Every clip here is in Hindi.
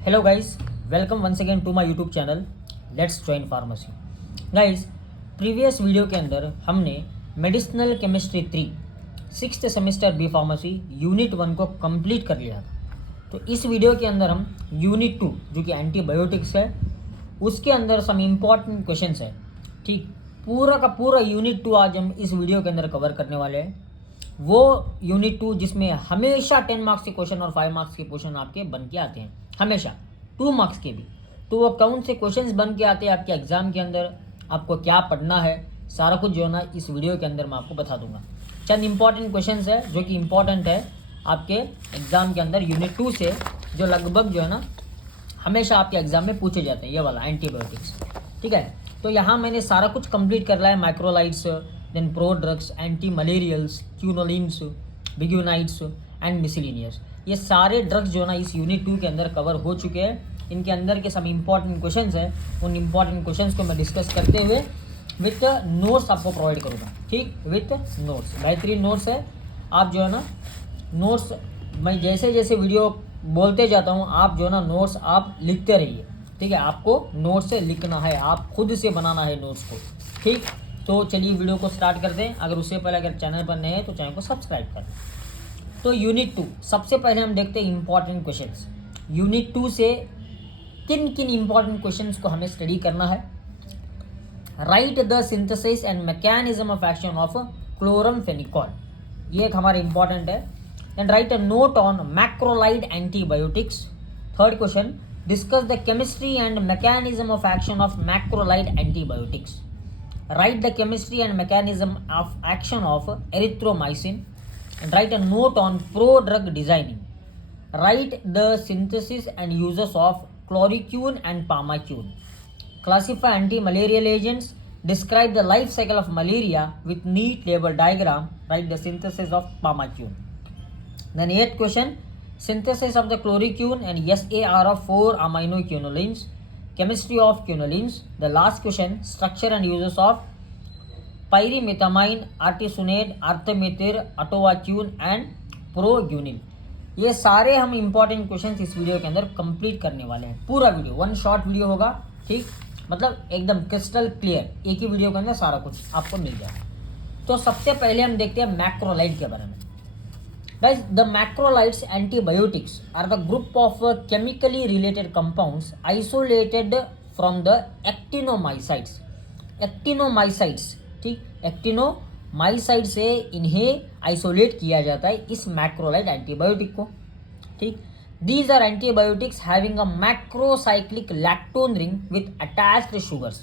Hello guys, welcome once again to my YouTube channel let's join pharmacy. Guys, previous video के अंदर हमने medicinal chemistry 3 sixth semester B pharmacy unit 1 को कंप्लीट कर लिया था। तो इस वीडियो के अंदर हम यूनिट 2 जो कि एंटीबायोटिक्स है उसके अंदर सम इम्पॉर्टेंट क्वेश्चंस है। ठीक, पूरा का पूरा यूनिट 2 आज हम इस वीडियो के अंदर कवर करने वाले हैं। वो यूनिट 2 जिसमें हमेशा 10 मार्क्स के क्वेश्चन और 5 मार्क्स के क्वेश्चन आपके बन के आते हैं, हमेशा 2 मार्क्स के भी। तो वो कौन से क्वेश्चंस बन के आते हैं आपके एग्जाम के अंदर, आपको क्या पढ़ना है, सारा कुछ जो है ना इस वीडियो के अंदर मैं आपको बता दूंगा। चंद इंपॉर्टेंट क्वेश्चंस है जो कि इंपॉर्टेंट है आपके एग्जाम के अंदर यूनिट 2 से, जो लगभग जो है ना हमेशा आपके एग्जाम में पूछे जाते हैं, ये वाला एंटीबायोटिक्स। ठीक है, तो यहाँ मैंने सारा कुछ कंप्लीट कर लिया है। Macrolides, then pro drugs, anti malarials, quinolines, biguanides and miscellaneous, ये सारे ड्रग्स जो है ना इस यूनिट 2 के अंदर कवर हो चुके हैं। इनके अंदर के सब इंपॉर्टेंट क्वेश्चंस हैं, उन इंपॉर्टेंट क्वेश्चंस को मैं डिस्कस करते हुए विथ नोट्स आपको प्रोवाइड करूँगा। ठीक, विथ नोट्स, बेहतरीन नोट्स है। आप जो है ना नोट्स, मैं जैसे जैसे वीडियो बोलते जाता हूँ आप जो है ना नोट्स आप लिखते रहिए। ठीक है, आपको नोट्स से लिखना है, आप खुद से बनाना है नोट्स को। ठीक, तो चलिए वीडियो को स्टार्ट करते हैं। अगर उससे पहले अगर चैनल पर नए हैं तो चैनल को सब्सक्राइब करें। तो यूनिट 2 सबसे पहले हम देखते हैं इंपॉर्टेंट क्वेश्चंस। यूनिट 2 से किन किन इंपॉर्टेंट क्वेश्चंस को हमें स्टडी करना है। Write the synthesis and mechanism of action of chloramphenicol, ये एक हमारा इंपॉर्टेंट है। And write a note on macrolide antibiotics. Third question, discuss the chemistry and mechanism of action of macrolide antibiotics. Write the chemistry and mechanism of action of erythromycin and write a note on pro-drug designing. Write the synthesis and uses of chloroquine and pamacune. Classify anti-malarial agents. Describe the life cycle of malaria with neat label diagram. Write the synthesis of pamacune. Then 8th question, synthesis of the chloroquine and SAR of 4 aminoquinolines. Chemistry of quinolines. The last question, structure and uses of pyrimethamine, artesunate, artemether, atovaquone and proguanil. ये सारे हम इंपॉर्टेंट क्वेश्चंस इस वीडियो के अंदर कंप्लीट करने वाले हैं। पूरा वीडियो वन शॉर्ट वीडियो होगा। ठीक, मतलब एकदम क्रिस्टल क्लियर, एक ही वीडियो के अंदर सारा कुछ आपको मिल जाएगा। तो सबसे पहले हम देखते हैं मैक्रोलाइड के बारे में। Guys, the macrolides antibiotics are the group of chemically related compounds isolated from the actinomycetes. Actinomycetes, ठीक, एक्टिनोमाइसाइड से इन्हें आइसोलेट किया जाता है इस मैक्रोलाइड एंटीबायोटिक को। ठीक, these are antibiotics having a macrocyclic lactone ring with attached sugars.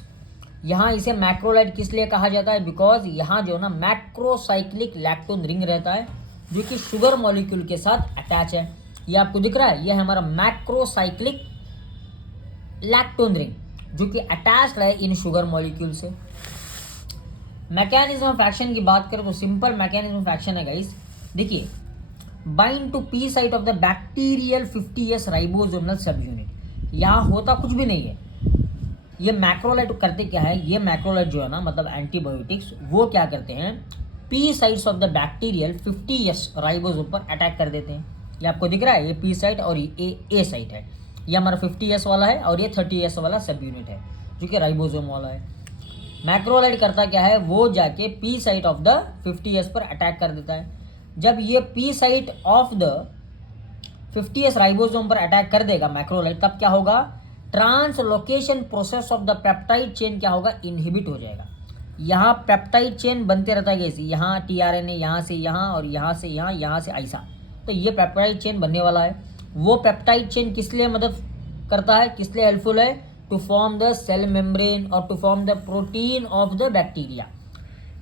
यहाँ इसे मैक्रोलाइड किस लिए कहा जाता है? बिकॉज यहाँ जो ना मैक्रोसाइक्लिक लैक्टोन रिंग रहता है जो कि शुगर मॉलिक्यूल के साथ अटैच है। ये आपको दिख रहा है, ये है हमारा मैक्रोसाइक्लिक लैक्टोन रिंग जो कि अटैच्ड है इन शुगर मॉलिक्यूल से। मैकेनिज्म ऑफ एक्शन की बात करें तो सिंपल मैकेनिज्म ऑफ एक्शन है गाइस, देखिए, bind to P site of the bacterial 50S ribosomal subunit. यहाँ होता कुछ भी नहीं है। ये मैक्रोलाइड करते क्या है, ये मैक्रोलाइड जो है ना मतलब एंटीबायोटिक्स, वो क्या करते हैं, P sites of the bacterial 50S ribosome पर अटैक कर देते हैं। ये आपको दिख रहा है, ये पी साइट और ये ए साइट है। ये हमारा 50S वाला है और ये 30S वाला सब यूनिट है जो कि राइबोसोम वाला है। मैक्रोलाइड करता क्या है, वो जाके P site of the 50S पर अटैक कर देता है। जब ये P site of the 50S ribosome पर अटैक कर देगा मैक्रोलाइड, तब क्या होगा, translocation process of the peptide chain क्या होगा, इनहिबिट हो जाएगा। यहाँ पेप्टाइड चेन बनते रहता है कैसे, यहाँ टीआरएनए, यहाँ से यहाँ और यहाँ से यहाँ, यहाँ से ऐसा, तो ये पेप्टाइड चेन बनने वाला है। वो पेप्टाइड चेन किस लिए मदद करता है, किस लिए हेल्पफुल है, to form the cell membrane और to form the protein of the bacteria.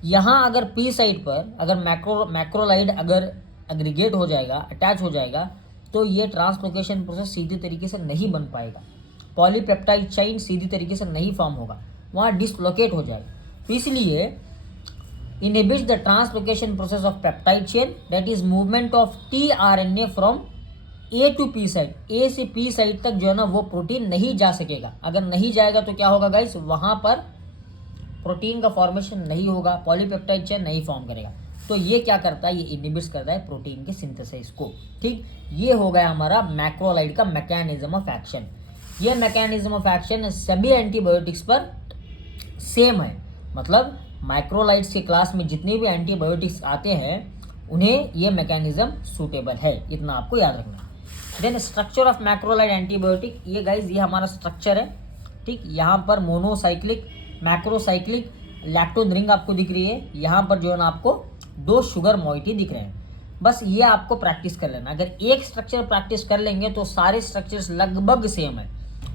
यहाँ अगर पी साइड पर अगर मैक्रोलाइड अगर एग्रीगेट हो जाएगा, अटैच हो जाएगा, तो ये ट्रांसलोकेशन प्रोसेस सीधी तरीके से नहीं बन पाएगा, पॉलीपेप्टाइड चेन सीधी तरीके से नहीं फॉर्म होगा, वहाँ डिसलोकेट हो जाएगा। तो इसलिए inhibits the translocation process of peptide chain, that is movement of tRNA from A to P side. A से पी साइड तक जो है ना वो प्रोटीन नहीं जा सकेगा। अगर नहीं जाएगा तो क्या होगा गाइस, वहां पर प्रोटीन का फॉर्मेशन नहीं होगा, पॉलीपेप्टाइड चेन नहीं फॉर्म करेगा। तो ये क्या करता है, ये इनहिबिट्स करता है प्रोटीन के सिंथेसिस को। ठीक, ये हो गया हमारा मैक्रोलाइड का मैकेनिज्म ऑफ एक्शन। ये मैकेनिज्म ऑफ एक्शन सभी एंटीबायोटिक्स पर सेम है, मतलब मैक्रोलाइड्स के क्लास में जितने भी एंटीबायोटिक्स आते हैं उन्हें ये मैकेनिज्म सूटेबल है, इतना आपको याद रखना है। Then structure of macrolide antibiotic, ये गाइज ये हमारा स्ट्रक्चर है। ठीक, यहाँ पर मोनोसाइक्लिक, मैक्रोसाइक्लिक, लैक्टोन रिंग आपको दिख रही है, यहाँ पर जो है ना आपको 2 शुगर मॉइटी दिख रहे हैं। बस ये आपको प्रैक्टिस कर लेना। अगर एक स्ट्रक्चर प्रैक्टिस कर लेंगे तो सारे स्ट्रक्चर्स लगभग सेम है।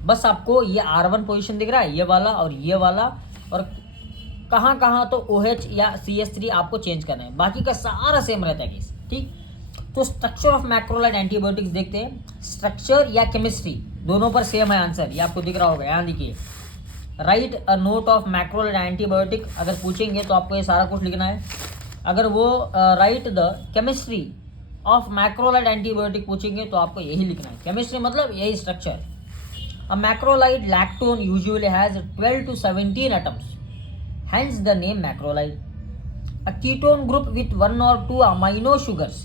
बस आपको ये R1 पोजीशन दिख रहा है, ये वाला और ये वाला, और कहाँ कहाँ तो OH या CH3 आपको चेंज करना है, बाकी का सारा सेम रहता है केस। ठीक, तो स्ट्रक्चर ऑफ मैक्रोलाइड एंटीबायोटिक्स देखते हैं। स्ट्रक्चर या केमिस्ट्री दोनों पर सेम है आंसर, ये आपको दिख रहा होगा, यहाँ देखिए। Right a note of macrolide antibiotic, अगर पूछेंगे तो आपको ये सारा कुछ लिखना है। अगर वो right the chemistry of macrolide antibiotic पूछेंगे तो आपको यही लिखना है। केमिस्ट्री मतलब यही structure. A macrolide lactone usually has 12 to 17 atoms, hence the name macrolide. A ketone group with 1 or 2 amino sugars,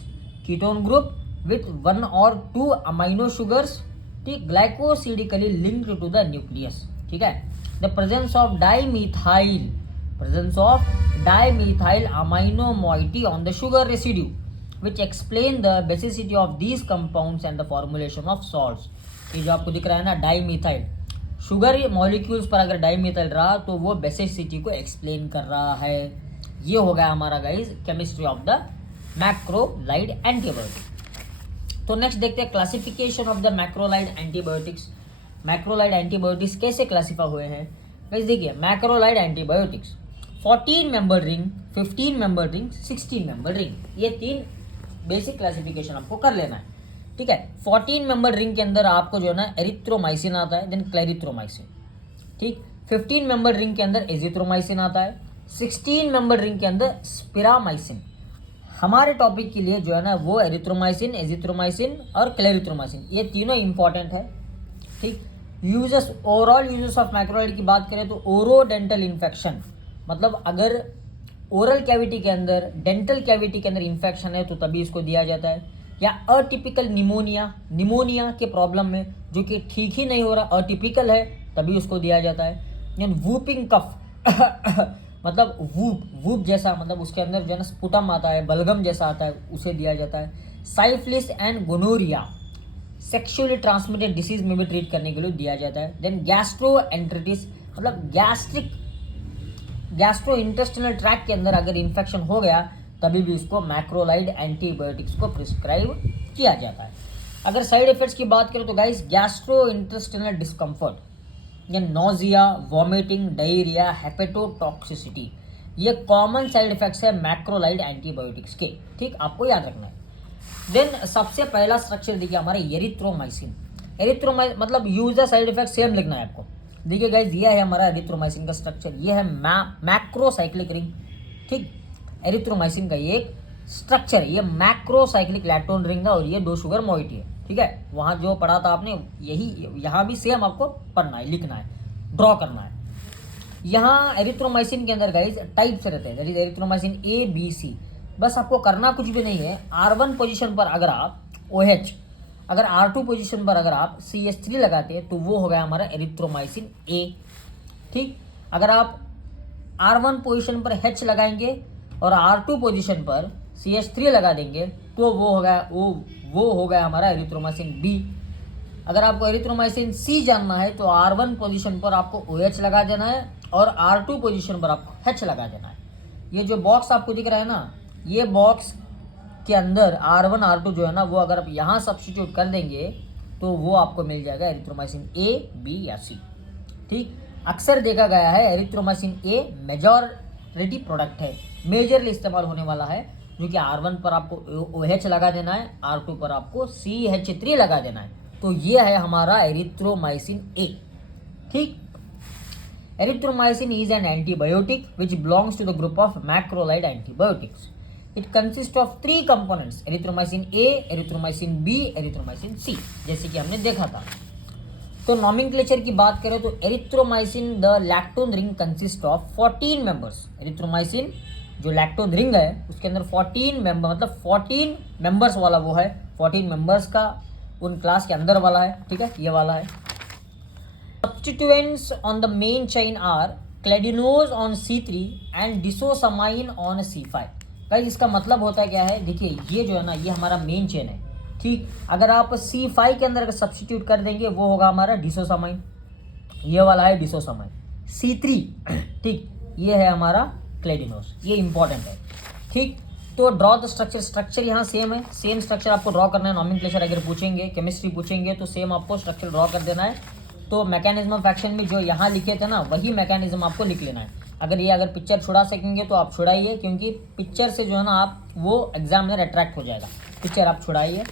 ketone group with 1 or 2 amino sugars, ठीक, glycosidically linked to the nucleus। ठीक है, the presence of dimethyl amino moiety on the sugar residue, which explain the basicity of these compounds and the formulation of salts। ये जो आपको दिख रहा है ना डाइमीथाइल, शुगर मॉलिक्यूल्स पर अगर डाइमीथाइल रहा तो वो बेसिसिटी को एक्सप्लेन कर रहा है। ये हो गया हमारा guys chemistry of the macrolide antibiotic. तो नेक्स्ट देखते हैं classification of the macrolide antibiotics. Macrolide antibiotics कैसे क्लासीफाई हुए हैं गाइज, देखिए macrolide antibiotics 14 member ring, 15 member ring, 16 member ring, ये 3 बेसिक क्लासिफिकेशन आपको कर लेना है। ठीक है, 14 मेंबर रिंग के अंदर आपको जो है ना एरिथ्रोमाइसिन आता है, देन क्लेरिथ्रोमाइसिन। ठीक, 15 मेंबर रिंग के अंदर एजिथ्रोमाइसिन आता है, 16 मेंबर रिंग के अंदर स्पिरामाइसिन। हमारे टॉपिक के लिए जो है ना वो एरिथ्रोमाइसिन, एजिथ्रोमाइसिन और क्लेरिथ्रोमाइसिन, ये तीनों इंपॉर्टेंट है। ठीक, uses, overall uses of macrolide की बात करें तो ओरोडेंटल इन्फेक्शन, मतलब अगर ओरल कैविटी के अंदर, डेंटल कैविटी के अंदर इन्फेक्शन है तो तभी इसको दिया जाता है। या अटिपिकल निमोनिया के प्रॉब्लम में जो कि ठीक ही नहीं हो रहा, अटिपिकल है, तभी उसको दिया जाता है। वूपिंग कफ मतलब वूप जैसा, मतलब उसके अंदर जो है ना स्पुटम आता है, बलगम जैसा आता है, उसे दिया जाता है। Syphilis and gonorrhoea sexually transmitted disease में भी ट्रीट करने के लिए दिया जाता है। देन गैस्ट्रोएंटेरिटिस मतलब गैस्ट्रो इंटेस्टिनल ट्रैक्ट के अंदर अगर इन्फेक्शन हो गया तभी भी उसको मैक्रोलाइड एंटीबायोटिक्स को प्रिस्क्राइब किया जाता है। अगर साइड इफेक्ट्स की बात करें तो गाइस गैस्ट्रो इंटेस्टिनल डिस्कम्फर्ट, या नोजिया, वॉमिटिंग, डायरिया, हेपेटोटॉक्सिसिटी, ये कॉमन साइड इफेक्ट्स है मैक्रोलाइड एंटीबायोटिक्स के। ठीक, आपको याद रखना है। देन सबसे पहला स्ट्रक्चर देखिए हमारे एरिथ्रोमाइसिन। एरिथ्रोमाइसिन मतलब use the side effect same लिखना है आपको। देखिए गाइस ये है हमारा एरिथ्रोमाइसिन का स्ट्रक्चर, ये है मैक्रोसाइक्लिक रिंग। ठीक, एरिथ्रोमाइसिन का ये एक स्ट्रक्चर है, ये मैक्रोसाइक्लिक लैक्टोन रिंग है और ये 2 शुगर मॉइटी है। ठीक है, वहाँ जो पढ़ा था आपने यही यहाँ भी सेम आपको पढ़ना है, लिखना है, ड्रॉ करना है। यहाँ एरिथ्रोमाइसिन के अंदर गाइस टाइप्स रहते हैं, that is erythromycin A, B, C। बस आपको करना कुछ भी नहीं है, R1 पोजीशन पर अगर आप OH, अगर R2 पोजीशन पर अगर आप CH3 लगाते हैं तो वो हो गया हमारा एरिथ्रोमाइसिन A। ठीक, अगर आप R1 पोजीशन पर H लगाएंगे और R2 पोजीशन पर CH3 लगा देंगे तो वो हो गया हमारा एरिथ्रोमाइसिन B। अगर आपको एरिथ्रोमाइसिन C जानना है तो R1 पोजीशन पर आपको OH लगा देना है और R2 पोजीशन पर आपको H लगा देना है। ये जो बॉक्स आपको दिख रहा है ना, ये बॉक्स के अंदर R1 R2 जो है ना वो अगर आप यहाँ सब्स्टिट्यूट कर देंगे तो वो आपको मिल जाएगा एरिथ्रोमाइसिन A, B या C। ठीक, अक्सर देखा गया है एरिथ्रोमाइसिन A मेजॉरिटी प्रोडक्ट है, मेजरली इस्तेमाल होने वाला है, जो कि R1 पर आपको OH लगा देना है, R2 पर आपको CH3 लगा देना है। तो ये है हमारा एरिथ्रोमाइसिन A। ठीक, erythromycin is an antibiotic which belongs to the group of macrolide antibiotics. It consist of 3 components, erythromycin A, erythromycin B, erythromycin C, जैसे कि हमने देखा था। तो नॉमेनक्लेचर की बात करें तो erythromycin the lactone ring consist of 14 members. Erythromycin जो लैक्टोज रिंग है उसके अंदर 14 मेंबर मतलब 14 मेंबर्स वाला वो है, 14 मेंबर्स का उन क्लास के अंदर वाला है, ठीक है, ये वाला है। Substituents on the main chain are cladinose on C3 and desosamine on C5। Guys इसका मतलब होता है क्या है, देखिए ये जो है ना ये हमारा मेन चेन है, ठीक। अगर आप C5 के अंदर अगर सब्सटीट्यूट कर देंगे वो होगा हमारा डिसोसमाइन, ये वाला है डिसोसमाइन। C3 ठीक, ये है हमारा क्लेडिनोज, ये इंपॉर्टेंट है, ठीक। तो ड्रॉ द स्ट्रक्चर, स्ट्रक्चर यहाँ सेम है, सेम स्ट्रक्चर आपको ड्रॉ करना है। नॉमेनक्लेचर अगर पूछेंगे, केमिस्ट्री पूछेंगे तो सेम आपको स्ट्रक्चर ड्रॉ कर देना है। तो मैकेनिज्म ऑफ एक्शन में जो यहाँ लिखे थे ना वही मैकेनिज्म आपको लिख लेना है। अगर पिक्चर छुड़ा सकेंगे तो आप छुड़ाइए, क्योंकि पिक्चर से जो है ना आप वो एग्जामिनर अट्रैक्ट हो जाएगा, पिक्चर आप छुड़ाइए।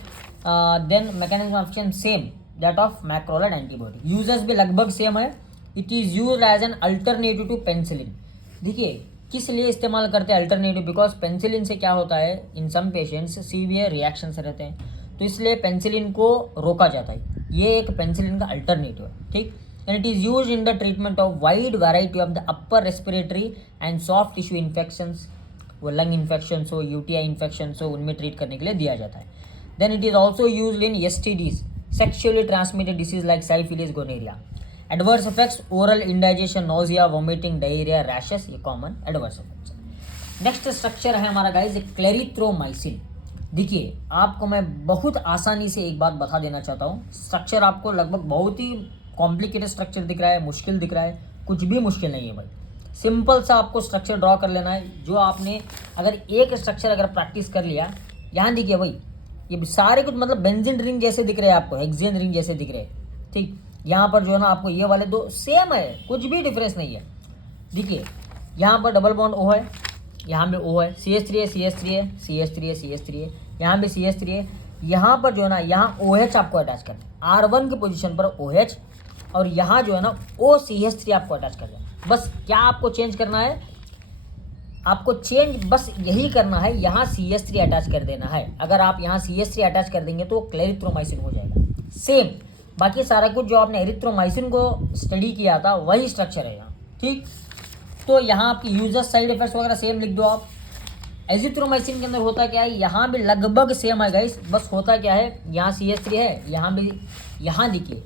Then mechanism of action same that of macrolide antibody, uses भी लगभग सेम है। It is use as an alternative to penicillin. देखिए किस लिए इस्तेमाल करते हैं अल्टरनेटिव, बिकॉज पेंसिलिन से क्या होता है, इन सम पेशेंट्स सीवियर रिएक्शन से रहते हैं, तो इसलिए पेंसिलिन को रोका जाता है। ये एक पेंसिलिन का अल्टरनेटिव है, ठीक। And it is use in the treatment of wide variety of the upper respiratory and soft tissue infections, वो लंग इन्फेक्शन हो, यूटीआई इन्फेक्शन हो, उनमें ट्रीट करने के लिए दिया जाता है। Then it is also use in STDs, sexually transmitted disease like syphilis, gonorrhoea. Adverse effects oral indigestion, nausea, vomiting, diarrhoea, rashes, ये common adverse effects. Next structure है हमारा गाइस क्लेरिथ्रोमाइसिन। देखिए आपको मैं बहुत आसानी से एक बात बता देना चाहता हूँ, स्ट्रक्चर आपको लगभग बहुत ही कॉम्प्लिकेटेड स्ट्रक्चर दिख रहा है, मुश्किल दिख रहा है, कुछ भी मुश्किल नहीं है भाई, सिंपल सा आपको स्ट्रक्चर ड्रॉ कर लेना है। जो आपने अगर एक स्ट्रक्चर अगर प्रैक्टिस कर लिया, यहाँ देखिए भाई ये सारे कुछ मतलब बेंजीन रिंग जैसे दिख रहे हैं आपको, हेक्सेन रिंग जैसे दिख रहे हैं, ठीक। यहाँ पर जो है ना आपको ये वाले दो सेम है, कुछ भी डिफरेंस नहीं है। देखिए यहाँ पर डबल बॉन्ड O है, यहाँ पे O है, CH3 है, CH3 है, CH3 है, CH3 है, यहाँ पे CH3 है। यहाँ पर जो है ना यहाँ OH आपको अटैच करना है, R1 की पोजीशन पर OH, और यहाँ जो है ना OCH3 आपको अटैच कर देना। बस क्या आपको चेंज करना है, आपको चेंज बस यही करना है, यहाँ CH3 अटैच कर देना है। अगर आप यहाँ CH3 अटैच कर देंगे तो क्लेरिथ्रोमाइसिन हो जाएगा सेम। बाकी सारा कुछ जो आपने एरिथ्रोमाइसिन को स्टडी किया था वही स्ट्रक्चर है यहाँ, ठीक। तो यहाँ आपकी यूजर्स, साइड इफेक्ट्स वगैरह सेम लिख दो आप। एजिथ्रोमाइसिन के अंदर होता क्या है, यहाँ भी लगभग सेम है गाइस, बस होता क्या है, यहाँ CH3 है, यहाँ भी, यहाँ देखिए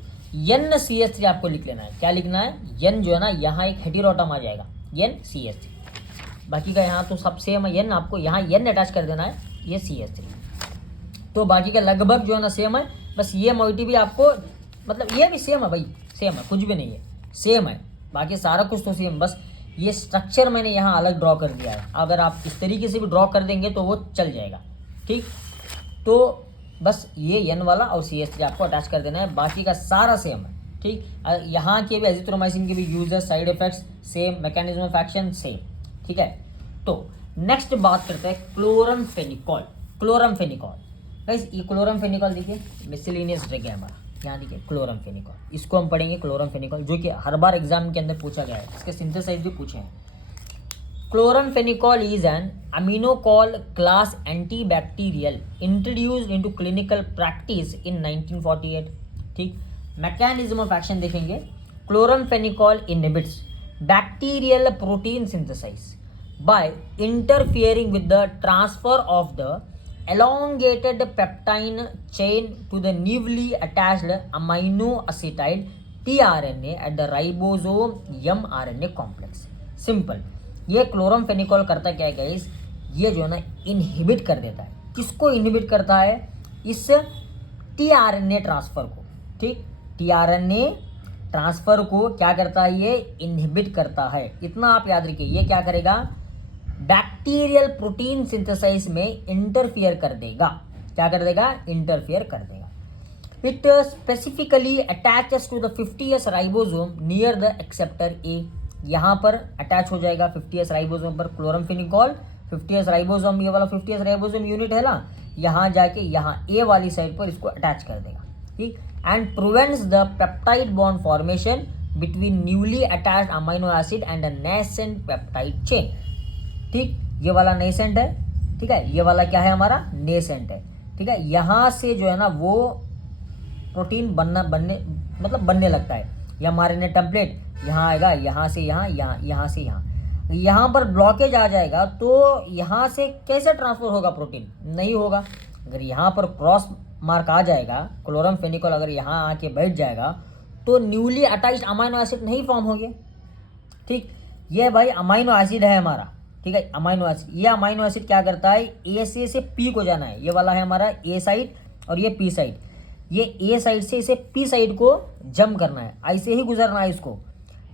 NCH3 आपको लिख लेना है। क्या लिखना है, N जो है ना यहाँ एक हेटेरोटम आ जाएगा, NCH3। बाकी का यहाँ तो सब सेम है, N आपको यहाँ N अटैच कर देना है, ये CH3। तो बाकी का लगभग जो है ना सेम है, बस ये मोइटी भी आपको मतलब ये भी सेम है भाई, सेम है, कुछ भी नहीं है, सेम है, बाकी सारा कुछ तो सेम। बस ये स्ट्रक्चर मैंने यहाँ अलग ड्रॉ कर दिया है, अगर आप इस तरीके से भी ड्रॉ कर देंगे तो वो चल जाएगा, ठीक। तो बस ये N वाला और CH3 आपको अटैच कर देना है, बाकी का सारा सेम है, ठीक। यहाँ के भी एजिथ्रोमाइसिन के भी users, side effects same, mechanism of action same, ठीक है। तो नेक्स्ट बात करते हैं क्लोरमफेनिकॉल। क्लोरमफेनिकॉल गाइस, ये क्लोरमफेनिकॉल देखिए मिसलिनियस ड्रग है हमारा, यहाँ देखिए क्लोरमफेनिकॉल, इसको हम पढ़ेंगे क्लोरमफेनिकॉल, जो कि हर बार एग्जाम के अंदर पूछा गया है, इसके सिंथेसाइज भी पूछे हैं। Chloramphenicol is an aminocol class antibacterial introduced into clinical practice in 1948, ठीक। मैकेनिज्म ऑफ एक्शन देखेंगे, chloramphenicol inhibits bacterial protein synthesize by interfering with the transfer of the elongated peptide chain to the newly attached amino acetyl tRNA at the ribosome mRNA complex। Simple, ये क्लोरमफेनिकॉल करता क्या है गाइस, ये जो है ना इनहिबिट कर देता है, किसको इनहिबिट करता है, इस tRNA ट्रांसफर को, ठीक। tRNA ट्रांसफर को क्या करता है, ये इनहिबिट करता है। इतना आप याद रखिए, ये क्या करेगा, बैक्टीरियल प्रोटीन सिंथेसाइज में इंटरफियर कर देगा। क्या कर देगा, इंटरफियर कर देगा। It specifically attaches to the 50S ribosome near the acceptor A, यहाँ पर अटैच हो जाएगा 50S राइबोसोम पर क्लोरमफेनिकॉल। 50S राइबोसोम, ये वाला 50S राइबोसोम यूनिट है ना, यहाँ जाके यहाँ ए वाली साइड पर इसको अटैच कर देगा, ठीक। And prevents the peptide bond formation between newly attached amino acid and a nascent peptide chain, ठीक। ये वाला नेसेंट है, ठीक है, ये वाला क्या है हमारा, नेसेंट है, ठीक है। यहाँ से जो है ना वो प्रोटीन बनने लगता है, या हमारे ने टेम्पलेट यहाँ आएगा, यहाँ से यहाँ, यहाँ से यहाँ। यहाँ पर ब्लॉकेज आ जाएगा तो यहाँ से कैसे ट्रांसफर होगा प्रोटीन, नहीं होगा। अगर यहाँ पर क्रॉस मार्क आ जाएगा, क्लोरमफेनिकॉल अगर यहाँ आके बैठ जाएगा तो न्यूली अटैच्ड अमाइनो एसिड नहीं फॉर्म हो गया। ठीक, ये भाई अमाइनो एसिड है हमारा, ठीक है, अमाइनो एसिड। ये अमाइनो एसिड क्या करता है, ए से पी को जाना है। ये वाला है हमारा ए साइड और ये पी साइड। ये ए साइड से इसे पी साइड को जंप करना है, ऐसे ही गुजरना है इसको।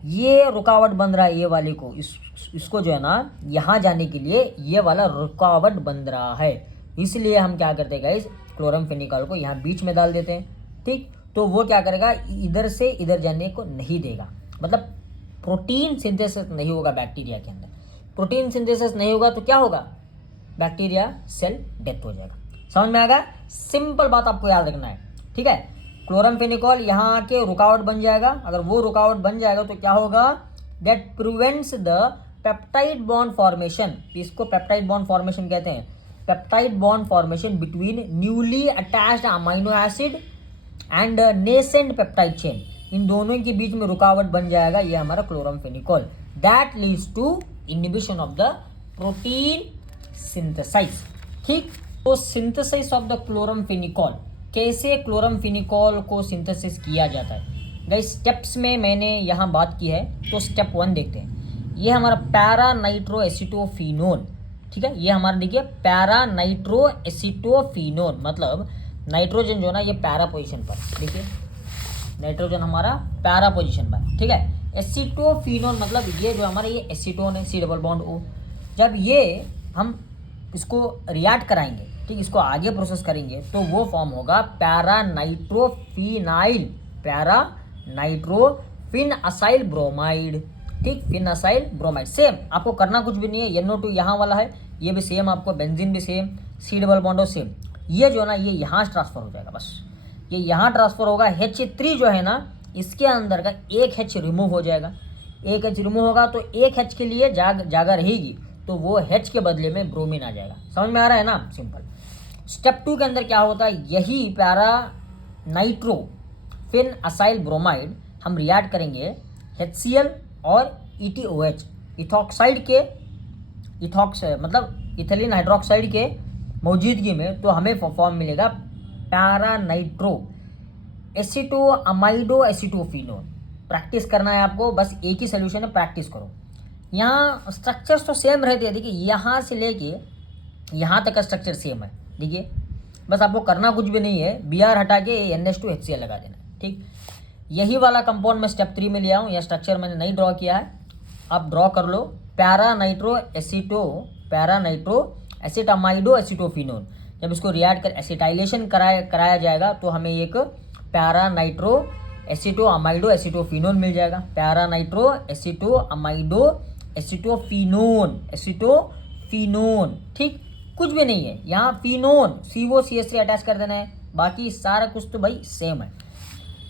ये रुकावट बन रहा है ये वाले को, इसको जो है ना यहाँ जाने के लिए ये वाला रुकावट बन रहा है। इसलिए हम क्या करते हैं गाइस, क्लोरमफेनिकॉल को यहाँ बीच में डाल देते हैं। ठीक, तो वो क्या करेगा, इधर से इधर जाने को नहीं देगा, मतलब प्रोटीन सिंथेसिस नहीं होगा बैक्टीरिया के अंदर। प्रोटीन सिंथेसिस नहीं होगा तो क्या होगा, बैक्टीरिया सेल डेथ हो जाएगा। समझ में आ गया, सिंपल बात आपको याद रखना है। ठीक है, क्लोरमफेनिकॉल यहाँ आके रुकावट बन जाएगा। अगर वो रुकावट बन जाएगा तो क्या होगा, that prevents the peptide bond formation. इसको पेप्टाइड बॉन्ड फॉर्मेशन कहते हैं, peptide bond formation between newly attached amino acid and nascent peptide chain. इन दोनों के बीच में रुकावट बन जाएगा ये हमारा chloramphenicol. That leads to inhibition of the protein synthesize. ठीक, तो सिंथेसाइज ऑफ द क्लोरमफेनिकॉल, कैसे क्लोरमफेनिकॉल को सिंथेसिस किया जाता है गाइस, स्टेप्स में मैंने यहाँ बात की है। तो स्टेप 1 देखते हैं। ये हमारा पैरा नाइट्रो एसिटोफिनोन, ठीक है, ये हमारा देखिए पैरा नाइट्रो एसिटोफिनोन, मतलब नाइट्रोजन जो ना ये पैरा पोजीशन पर, देखिए नाइट्रोजन हमारा पैरा पोजीशन पर, ठीक है। एसिटोफिनोन मतलब ये जो हमारा ये एसीटोन है, सी डबल बॉन्ड ओ। जब ये हम इसको रिएक्ट कराएंगे, ठीक, इसको आगे प्रोसेस करेंगे तो वो फॉर्म होगा para nitrophenyl, para nitrophenacyl bromide. ठीक, फिन असाइल ब्रोमाइड। सेम आपको करना कुछ भी नहीं है, NO2 यहाँ वाला है, ये भी सेम, आपको बेंजीन भी same, C double bond same. ये जो है ना ये यहाँ ट्रांसफर हो जाएगा, बस ये यहाँ ट्रांसफर होगा। H3 जो है ना इसके अंदर का एक H रिमूव हो जाएगा। एक H रिमूव होगा तो एक H के लिए जगह रहेगी, तो वो H के बदले में ब्रोमीन आ जाएगा। समझ में आ रहा है ना, सिंपल। स्टेप 2 के अंदर क्या होता है, यही para nitro fin acyl bromide हम रिएक्ट करेंगे HCl और ETOH, इथॉक्साइड के, इथॉक्स मतलब इथिलीन हाइड्रोक्साइड के मौजूदगी में, तो हमें फॉर्म मिलेगा para nitro एसिटो amido acetophenone. Practice करना है आपको, बस एक ही सोल्यूशन है, प्रैक्टिस करो। यहाँ स्ट्रक्चर्स तो सेम रहते हैं, देखिए यहाँ से लेके यहाँ तक का स्ट्रक्चर सेम है, देखिए बस आपको करना कुछ भी नहीं है, Br हटा के NH2HCl लगा देना है। ठीक, यही वाला कंपाउंड मैं स्टेप 3 में लिया हूँ, यह स्ट्रक्चर मैंने नहीं ड्रॉ किया है, आप ड्रॉ कर लो। पैरा नाइट्रो एसिटामाइडो एसिटोफिनोन, जब इसको रिएक्ट कर एसिटाइलेशन कराया जाएगा तो हमें एक पैरा नाइट्रो एसिटो अमाइडो एसिटोफिनोन मिल जाएगा। Para nitro एसिटो amido acetophenone. ठीक, कुछ भी नहीं है यहाँ, फिनोन COCH3 अटैच कर देना है, बाकी सारा कुछ तो भाई सेम है।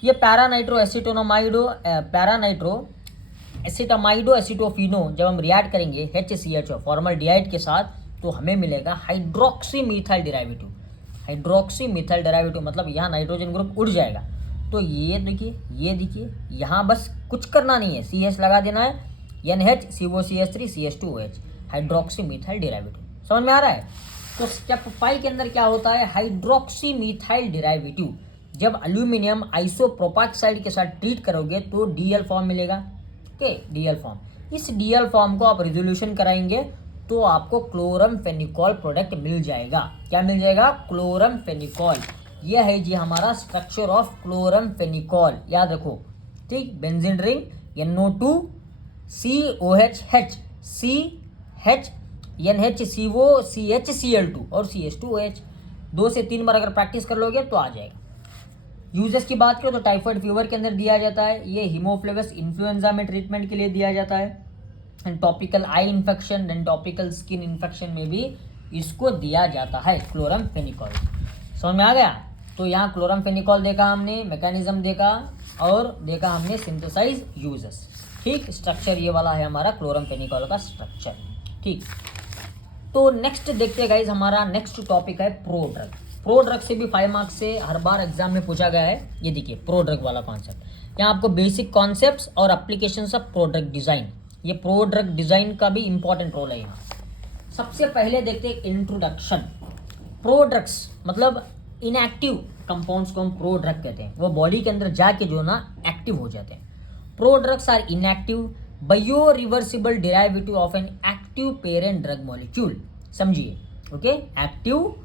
ये पैरा नाइट्रो एसिटामाइडो एसिटोफिनोन जब हम रिएक्ट करेंगे HCHO फॉर्मल्डिहाइड के साथ, तो हमें मिलेगा hydroxy methyl derivative. Hydroxy methyl derivative मतलब यहाँ नाइट्रोजन ग्रुप उड़ जाएगा। तो ये देखिए यहाँ बस कुछ करना नहीं है, CH लगा देना है, NH COCH3 CH2OH, hydroxy methyl derivative. समझ में आ रहा है। तो स्टेप 5 के अंदर क्या होता है, हाइड्रोक्सी मिथाइल डेरिवेटिव जब एल्यूमिनियम आइसोप्रोपाक्साइड के साथ ट्रीट करोगे तो DL फॉर्म मिलेगा। ओके, DL फॉर्म, इस DL फॉर्म को आप रिजोल्यूशन कराएंगे तो आपको क्लोरमफेनिकॉल प्रोडक्ट मिल जाएगा। क्या मिल जाएगा, क्लोरमफेनिकॉल। यह है जी हमारा स्ट्रक्चर ऑफ क्लोरमफेनिकॉल, याद रखो। ठीक, benzene ring NO2 COHH CH NHCO CHCl2 और CH2OH। 2 से 3 बार अगर प्रैक्टिस कर लोगे तो आ जाएगा। यूजेस की बात करो तो टाइफाइड फीवर के अंदर दिया जाता है, ये हीमोफ्लेवस इन्फ्लुएंजा में ट्रीटमेंट के लिए दिया जाता है, and topical eye infection and topical skin infection में भी इसको दिया जाता है क्लोरमफेनिकॉल। समझ में आ गया। तो यहाँ क्लोरमफेनिकॉल देखा हमने, मैकेनिज्म देखा और देखा हमने सिंथेसाइज यूजेस। ठीक, स्ट्रक्चर ये वाला है हमारा क्लोरमफेनिकॉल का स्ट्रक्चर। ठीक, तो नेक्स्ट देखते हैं गाइज, हमारा नेक्स्ट टॉपिक है प्रोड्रग। प्रोड्रग से भी 5 मार्क्स से हर बार एग्जाम में पूछा गया है। ये देखिए प्रोड्रग वाला कॉन्सेप्ट, यहाँ आपको बेसिक कॉन्सेप्ट्स और एप्लीकेशंस ऑफ प्रोड्रग डिजाइन ये प्रो ड्रग डिजाइन का भी इंपॉर्टेंट रोल है यहाँ। सबसे पहले देखते हैं इंट्रोडक्शन। प्रो ड्रग्स मतलब इनएक्टिव कंपाउंड्स को हम प्रो ड्रग कहते हैं, वो बॉडी के अंदर जाके जो ना एक्टिव हो जाते हैं। Pro drugs are inactive bio reversible derivative of an active parent drug molecule. समझिए, okay, active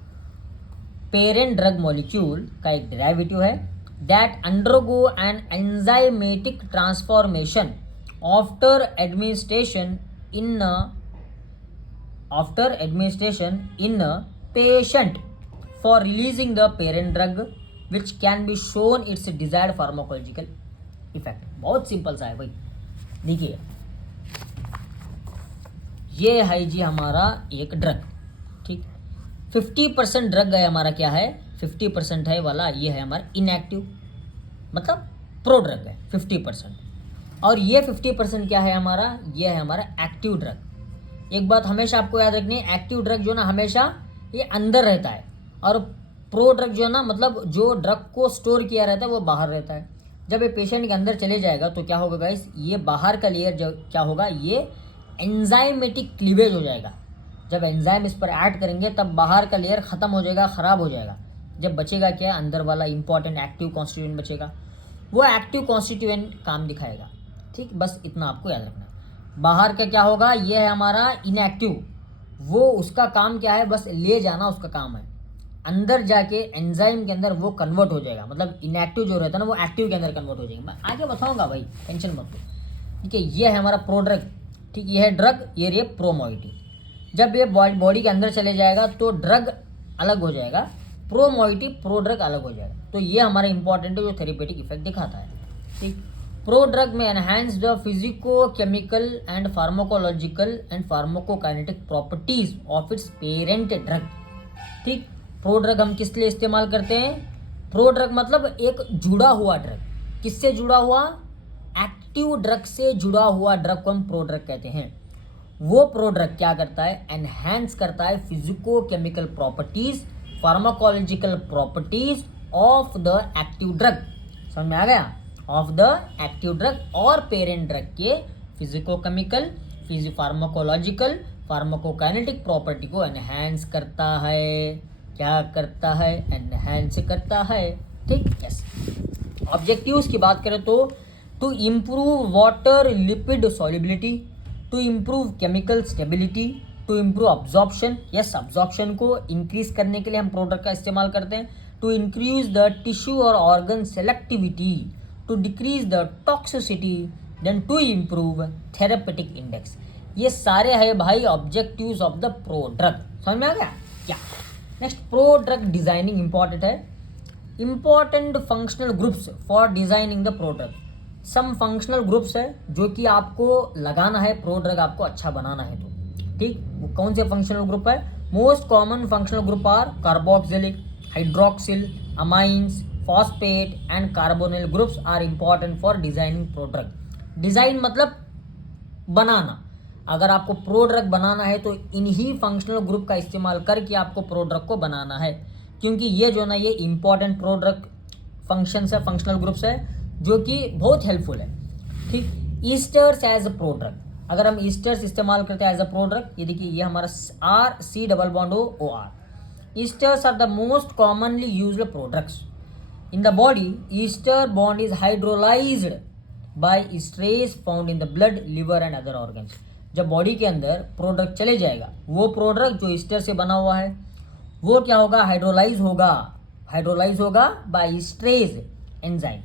parent drug molecule का एक डेरिवेटिव है that undergo an enzymatic transformation after administration in patient for releasing the parent drug which can be shown its desired pharmacological effect। बहुत सिंपल सा है भाई। देखिए, ये है जी हमारा एक ड्रग, ठीक। 50% ड्रग है हमारा, क्या है 50% है वाला, ये है हमारा इनएक्टिव मतलब प्रो ड्रग है 50%। और ये 50% क्या है हमारा, ये है हमारा एक्टिव ड्रग। एक बात हमेशा आपको याद रखनी है, एक्टिव ड्रग जो ना हमेशा ये अंदर रहता है, और प्रो ड्रग जो ना मतलब जो ड्रग को स्टोर किया रहता है वो बाहर रहता है। जब ये पेशेंट के अंदर चले जाएगा तो क्या होगा गाइस, ये बाहर का लेयर जो क्या होगा, ये एंजाइमेटिक क्लीवेज हो जाएगा। जब एंजाइम इस पर ऐड करेंगे तब बाहर का लेयर ख़त्म हो जाएगा, ख़राब हो जाएगा। जब बचेगा क्या, अंदर वाला इंपॉर्टेंट एक्टिव कॉन्स्टिट्यूएंट बचेगा, वो एक्टिव कॉन्स्टिट्यूएंट काम दिखाएगा, ठीक। बस इतना आपको याद रखना है। बाहर का क्या होगा, ये है हमारा इनएक्टिव, वो उसका काम क्या है, बस ले जाना उसका काम है। अंदर जाके एंजाइम के अंदर वो कन्वर्ट हो जाएगा, मतलब इनएक्टिव जो रहता है ना वो एक्टिव के अंदर कन्वर्ट हो जाएगा। मैं आगे बताऊंगा भाई, टेंशन मत लो, ठीक है। ये है हमारा प्रो ड्रग, ठीक। ये है ड्रग, ये रही प्रो मॉइटी। जब ये बॉडी के अंदर चले जाएगा तो ड्रग अलग हो जाएगा, प्रो मॉइटी प्रो ड्रग अलग हो जाएगा। तो ये हमारा इंपॉर्टेंट है जो थेरेपेटिक इफेक्ट दिखाता है, ठीक। प्रो ड्रग में enhance the physico chemical and pharmacological and pharmacokinetic properties of its parent drug, ठीक। प्रो ड्रग हम किस लिए इस्तेमाल करते हैं, प्रो ड्रग मतलब एक जुड़ा हुआ ड्रग। किससे जुड़ा हुआ, एक्टिव ड्रग से जुड़ा हुआ ड्रग को हम प्रो ड्रग कहते हैं। वो प्रो ड्रग क्या करता है, एनहांस करता है physico chemical properties, pharmacological properties of the active drug. समझ में आ गया, ऑफ द एक्टिव ड्रग और पेरेंट ड्रग के फिजिकोकेमिकल, फार्माकोलॉजिकल, फार्माकोकाइनेटिक प्रॉपर्टी को एनहांस करता है। क्या करता है, एनहांस करता है, ठीक। यस, ऑब्जेक्टिव्स की बात करें तो to improve water lipid solubility, to improve chemical stability, to improve absorption. Yes, absorption को इंक्रीज करने के लिए हम प्रोडक्ट का इस्तेमाल करते हैं। टू इंक्रीज द टिश्यू और organ selectivity, to decrease the toxicity, then to improve therapeutic index. ये सारे है भाई objectives of the pro drug. समझ में आ गया क्या। Next, pro drug designing important है। Important functional groups for designing the pro drug. Some functional groups है जो कि आपको लगाना है, प्रो ड्रग आपको अच्छा बनाना है तो, ठीक। वो कौन से फंक्शनल ग्रुप है, most common functional group are carboxylic, hydroxyl, amines, phosphate and carbonyl groups are important for designing prodrug. Design मतलब बनाना। अगर आपको प्रो ड्रग बनाना है तो इन्हीं फंक्शनल ग्रुप का इस्तेमाल करके आपको प्रो ड्रग को बनाना है, क्योंकि ये जो ना ये इंपॉर्टेंट प्रो ड्रग फंक्शंस है, फंक्शनल ग्रुप्स है जो कि बहुत हेल्पफुल है, ठीक। Esters as a prodrug, अगर हम ईस्टर्स इस्तेमाल करते हैं एज अ प्रो ड्रग, ये देखिए ये हमारा RC+O R। Esters are the most commonly used prodrugs in the body. Ester bond is hydrolysed by esterase found in the blood, liver and other organs. जब बॉडी के अंदर प्रोडक्ट चले जाएगा, वो प्रोडक्ट जो ईस्टर से बना हुआ है वो क्या होगा, हाइड्रोलाइज होगा by esterase enzyme.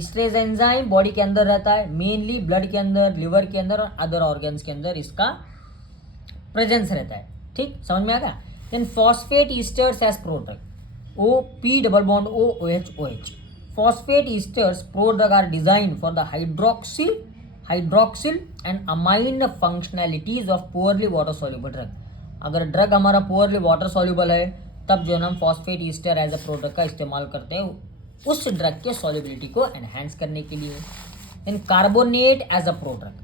Esterase enzyme body के अंदर रहता है, मेनली ब्लड के अंदर, लिवर के अंदर और अदर ऑर्गन्स के अंदर इसका प्रेजेंस रहता है, ठीक। समझ में आ गया। Then phosphate esters as product, OP+OH। Phosphate esters pro-drug are designed for the hydroxyl and amine functionalities of poorly water soluble drug। अगर ड्रग हमारा poorly water soluble है तब जो हम phosphate ester as a product का इस्तेमाल करते हैं उस ड्रग के सॉल्युबिलिटी को एनहांस करने के लिए। In carbonate as a product,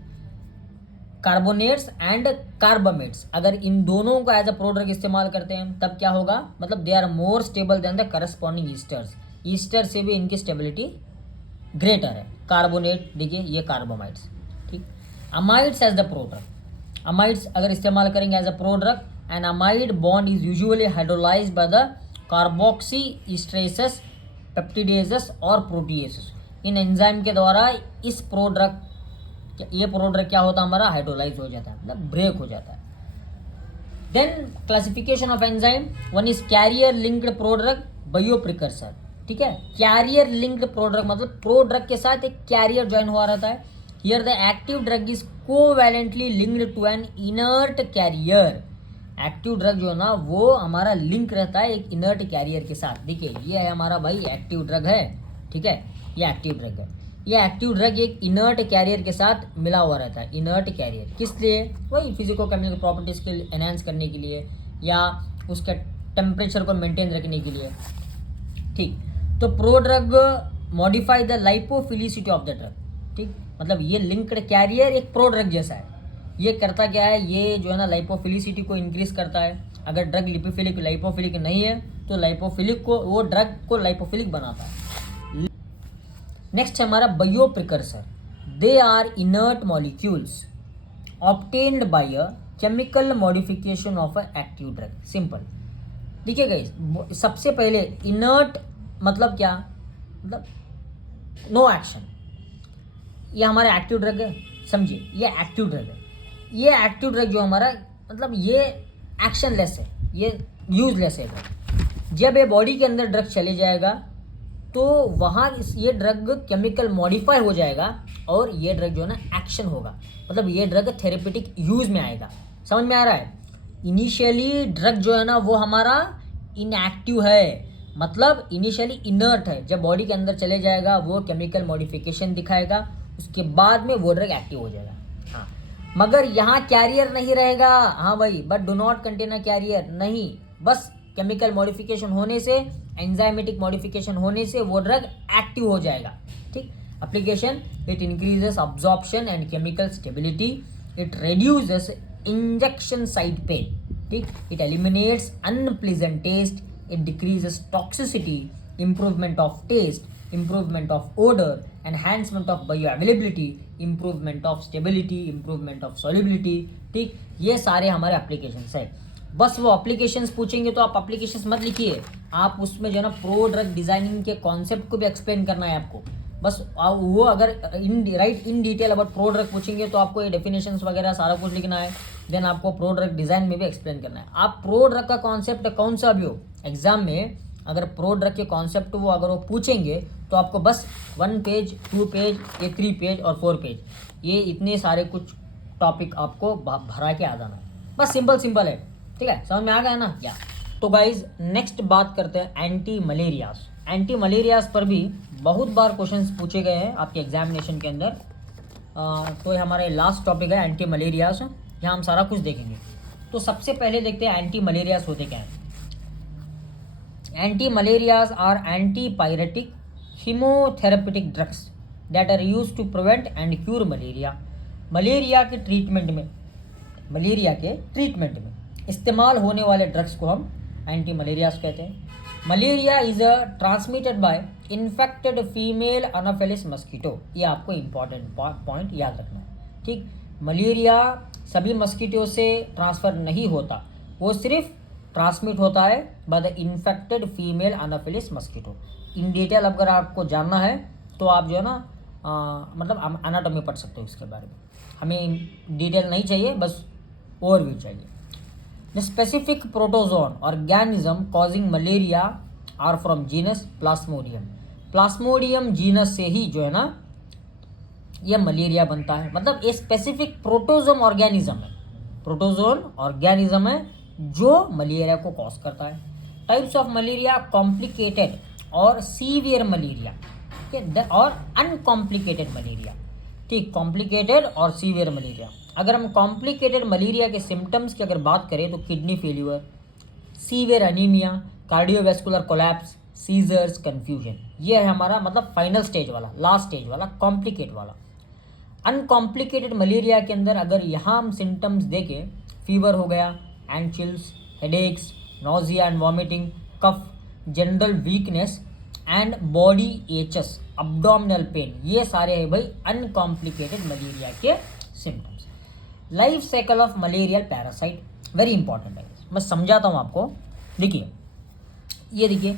carbonates and carbamates, अगर इन दोनों को एज अ प्रोडक्ट इस्तेमाल करते हैं तब क्या होगा, मतलब they are more stable than the corresponding esters. Ester से भी इनकी स्टेबिलिटी ग्रेटर है। कार्बोनेट देखिए ये कार्बोमाइड्स, ठीक। Amides as the prodrug, amides अगर इस्तेमाल करेंगे as a prodrug, and amide bond is usually hydrolysed by the carboxy esterases, peptidases और प्रोटीएसेस। इन एंजाइम के द्वारा इस प्रोड्रग, ये प्रोड्रग क्या होता है हमारा, हाइड्रोलाइज हो जाता है, मतलब ब्रेक हो जाता है। Then classification of enzyme, one is carrier linked prodrug, bioprecursor. ठीक है, कैरियर लिंक्ड प्रोड्रग मतलब प्रोड्रग के साथ एक कैरियर ज्वाइन हुआ रहता है। Here the active drug is covalently linked to an inert carrier. Active drug जो है ना वो हमारा लिंक रहता है एक इनर्ट कैरियर के साथ। देखिए ये है हमारा भाई एक्टिव ड्रग है, ठीक है, ये एक्टिव ड्रग है। ये एक्टिव ड्रग एक इनर्ट कैरियर के साथ मिला हुआ रहता है। इनर्ट कैरियर किस लिए, वही फिजिको केमिकल प्रॉपर्टीज के एनहांस करने के लिए या उसके टेम्परेचर को मेंटेन रखने के लिए। ठीक, तो prodrug modify the lipophilicity of the drug. ठीक, मतलब ये लिंक्ड कैरियर एक प्रोड्रग जैसा है। ये करता क्या है, ये जो है ना लाइपोफिलिसिटी को इंक्रीज करता है। अगर ड्रग लिपोफिलिक लाइपोफिलिक नहीं है तो लाइपोफिलिक को, वो ड्रग को लाइपोफिलिक बनाता है। नेक्स्ट है हमारा bioprecursor. They are inert molecules obtained by a chemical modification of a active drug. Simple, देखिए गाइस, सबसे पहले इनर्ट मतलब क्या, मतलब नो एक्शन। ये हमारा एक्टिव ड्रग है, समझिए ये एक्टिव ड्रग है। ये एक्टिव ड्रग जो हमारा मतलब ये एक्शनलेस है, ये यूजलेस है ड्रग। जब ये बॉडी के अंदर ड्रग चले जाएगा तो वहाँ ये ड्रग केमिकल मॉडिफाई हो जाएगा और ये ड्रग जो है ना एक्शन होगा, मतलब ये ड्रग थेरेपेटिक यूज में आएगा। समझ में आ रहा है। इनिशियली ड्रग जो है ना वो हमारा इनएक्टिव है, मतलब इनिशियली इनर्ट है। जब बॉडी के अंदर चले जाएगा वो केमिकल मॉडिफिकेशन दिखाएगा, उसके बाद में वो ड्रग एक्टिव हो जाएगा। हाँ, मगर यहाँ कैरियर नहीं रहेगा। हाँ भाई, but do not contain a carrier, नहीं, बस केमिकल मॉडिफिकेशन होने से, एंजाइमेटिक मॉडिफिकेशन होने से वो ड्रग एक्टिव हो जाएगा। ठीक, application, it increases absorption and chemical stability, it reduces injection side pain. ठीक, it eliminates unpleasant taste, it decreases toxicity, improvement of taste, improvement of odor, enhancement of bioavailability, improvement of stability, improvement of solubility। ठीक, ये सारे हमारे एप्लीकेशंस है। बस वो एप्लीकेशंस पूछेंगे तो आप एप्लीकेशंस मत लिखिए, आप उसमें जो है ना प्रो ड्रग डिजाइनिंग के कॉन्सेप्ट को भी एक्सप्लेन करना है आपको। बस वो अगर in detail about pro drug पूछेंगे तो आपको ये डेफिनेशंस वगैरह सारा कुछ लिखना है। देन आपको प्रो ड्रग डिजाइन में भी एक्सप्लेन करना है। आप प्रो ड्रग का कॉन्सेप्ट कौन सा भी हो, एग्जाम में अगर प्रो ड्रग के कॉन्सेप्ट वो अगर वो पूछेंगे तो आपको बस 1 पेज, 2 पेज, ये 3 पेज और 4 पेज, ये इतने सारे कुछ टॉपिक आपको भरा के आ जाना है। बस सिंपल है। ठीक है, समझ में आ गया ना। या तो गाइज नेक्स्ट बात करते हैं एंटी मलेरियाज। एंटी मलेरियाज पर भी बहुत बार क्वेश्चंस पूछे गए हैं आपके एग्जामिनेशन के अंदर। तो ये हमारे लास्ट टॉपिक है एंटी मलेरियाज, यहाँ हम सारा कुछ देखेंगे। तो सबसे पहले देखते हैं एंटी मलेरियाज होते क्या हैं। Anti-malarias are antipyretic chemotherapeutic drugs that are used to prevent and cure malaria। Malaria के ट्रीटमेंट में इस्तेमाल होने वाले ड्रग्स को हम एंटी मलेरियाज कहते हैं। Malaria is transmitted by infected female anopheles mosquito. ये आपको इंपॉर्टेंट पॉइंट याद रखना है। ठीक, मलेरिया सभी मस्कीटो से ट्रांसफ़र नहीं होता, वो सिर्फ ट्रांसमिट होता है by the infected female anopheles mosquito. In detail अगर आपको जानना है तो आप जो है ना मतलब एनाटॉमी पढ़ सकते हो इसके बारे में। हमें डिटेल नहीं चाहिए, बस ओवरव्यू चाहिए। The specific protozoan organism causing malaria are from genus plasmodium. Plasmodium genus से ही जो है ना ये मलेरिया बनता है, मतलब ये स्पेसिफिक प्रोटोजोम ऑर्गेनिज्म है, प्रोटोजोन ऑर्गेनिज्म है जो मलेरिया को कॉज करता है। टाइप्स ऑफ मलेरिया, कॉम्प्लिकेटेड और सीवियर मलेरिया, और अनकॉम्प्लिकेटेड मलेरिया। ठीक, कॉम्प्लिकेटेड और सीवियर मलेरिया। अगर हम कॉम्प्लिकेटेड मलेरिया के सिम्टम्स की अगर बात करें तो kidney failure, severe anaemia, cardiovascular collapse, seizures, confusion, ये है हमारा मतलब फाइनल स्टेज वाला, लास्ट स्टेज वाला, कॉम्प्लिकेट वाला। अनकॉम्प्लिकेटेड मलेरिया के अंदर अगर यहाँ हम सिम्टम्स देखें, फीवर हो गया, and chills, headaches, nausea and vomiting, cough, general weakness and body aches, abdominal pain, ये सारे है भाई अनकॉम्प्लिकेटेड मलेरिया के symptoms. Life cycle of malarial parasite very important है, मैं समझाता हूँ आपको। देखिए ये देखिए,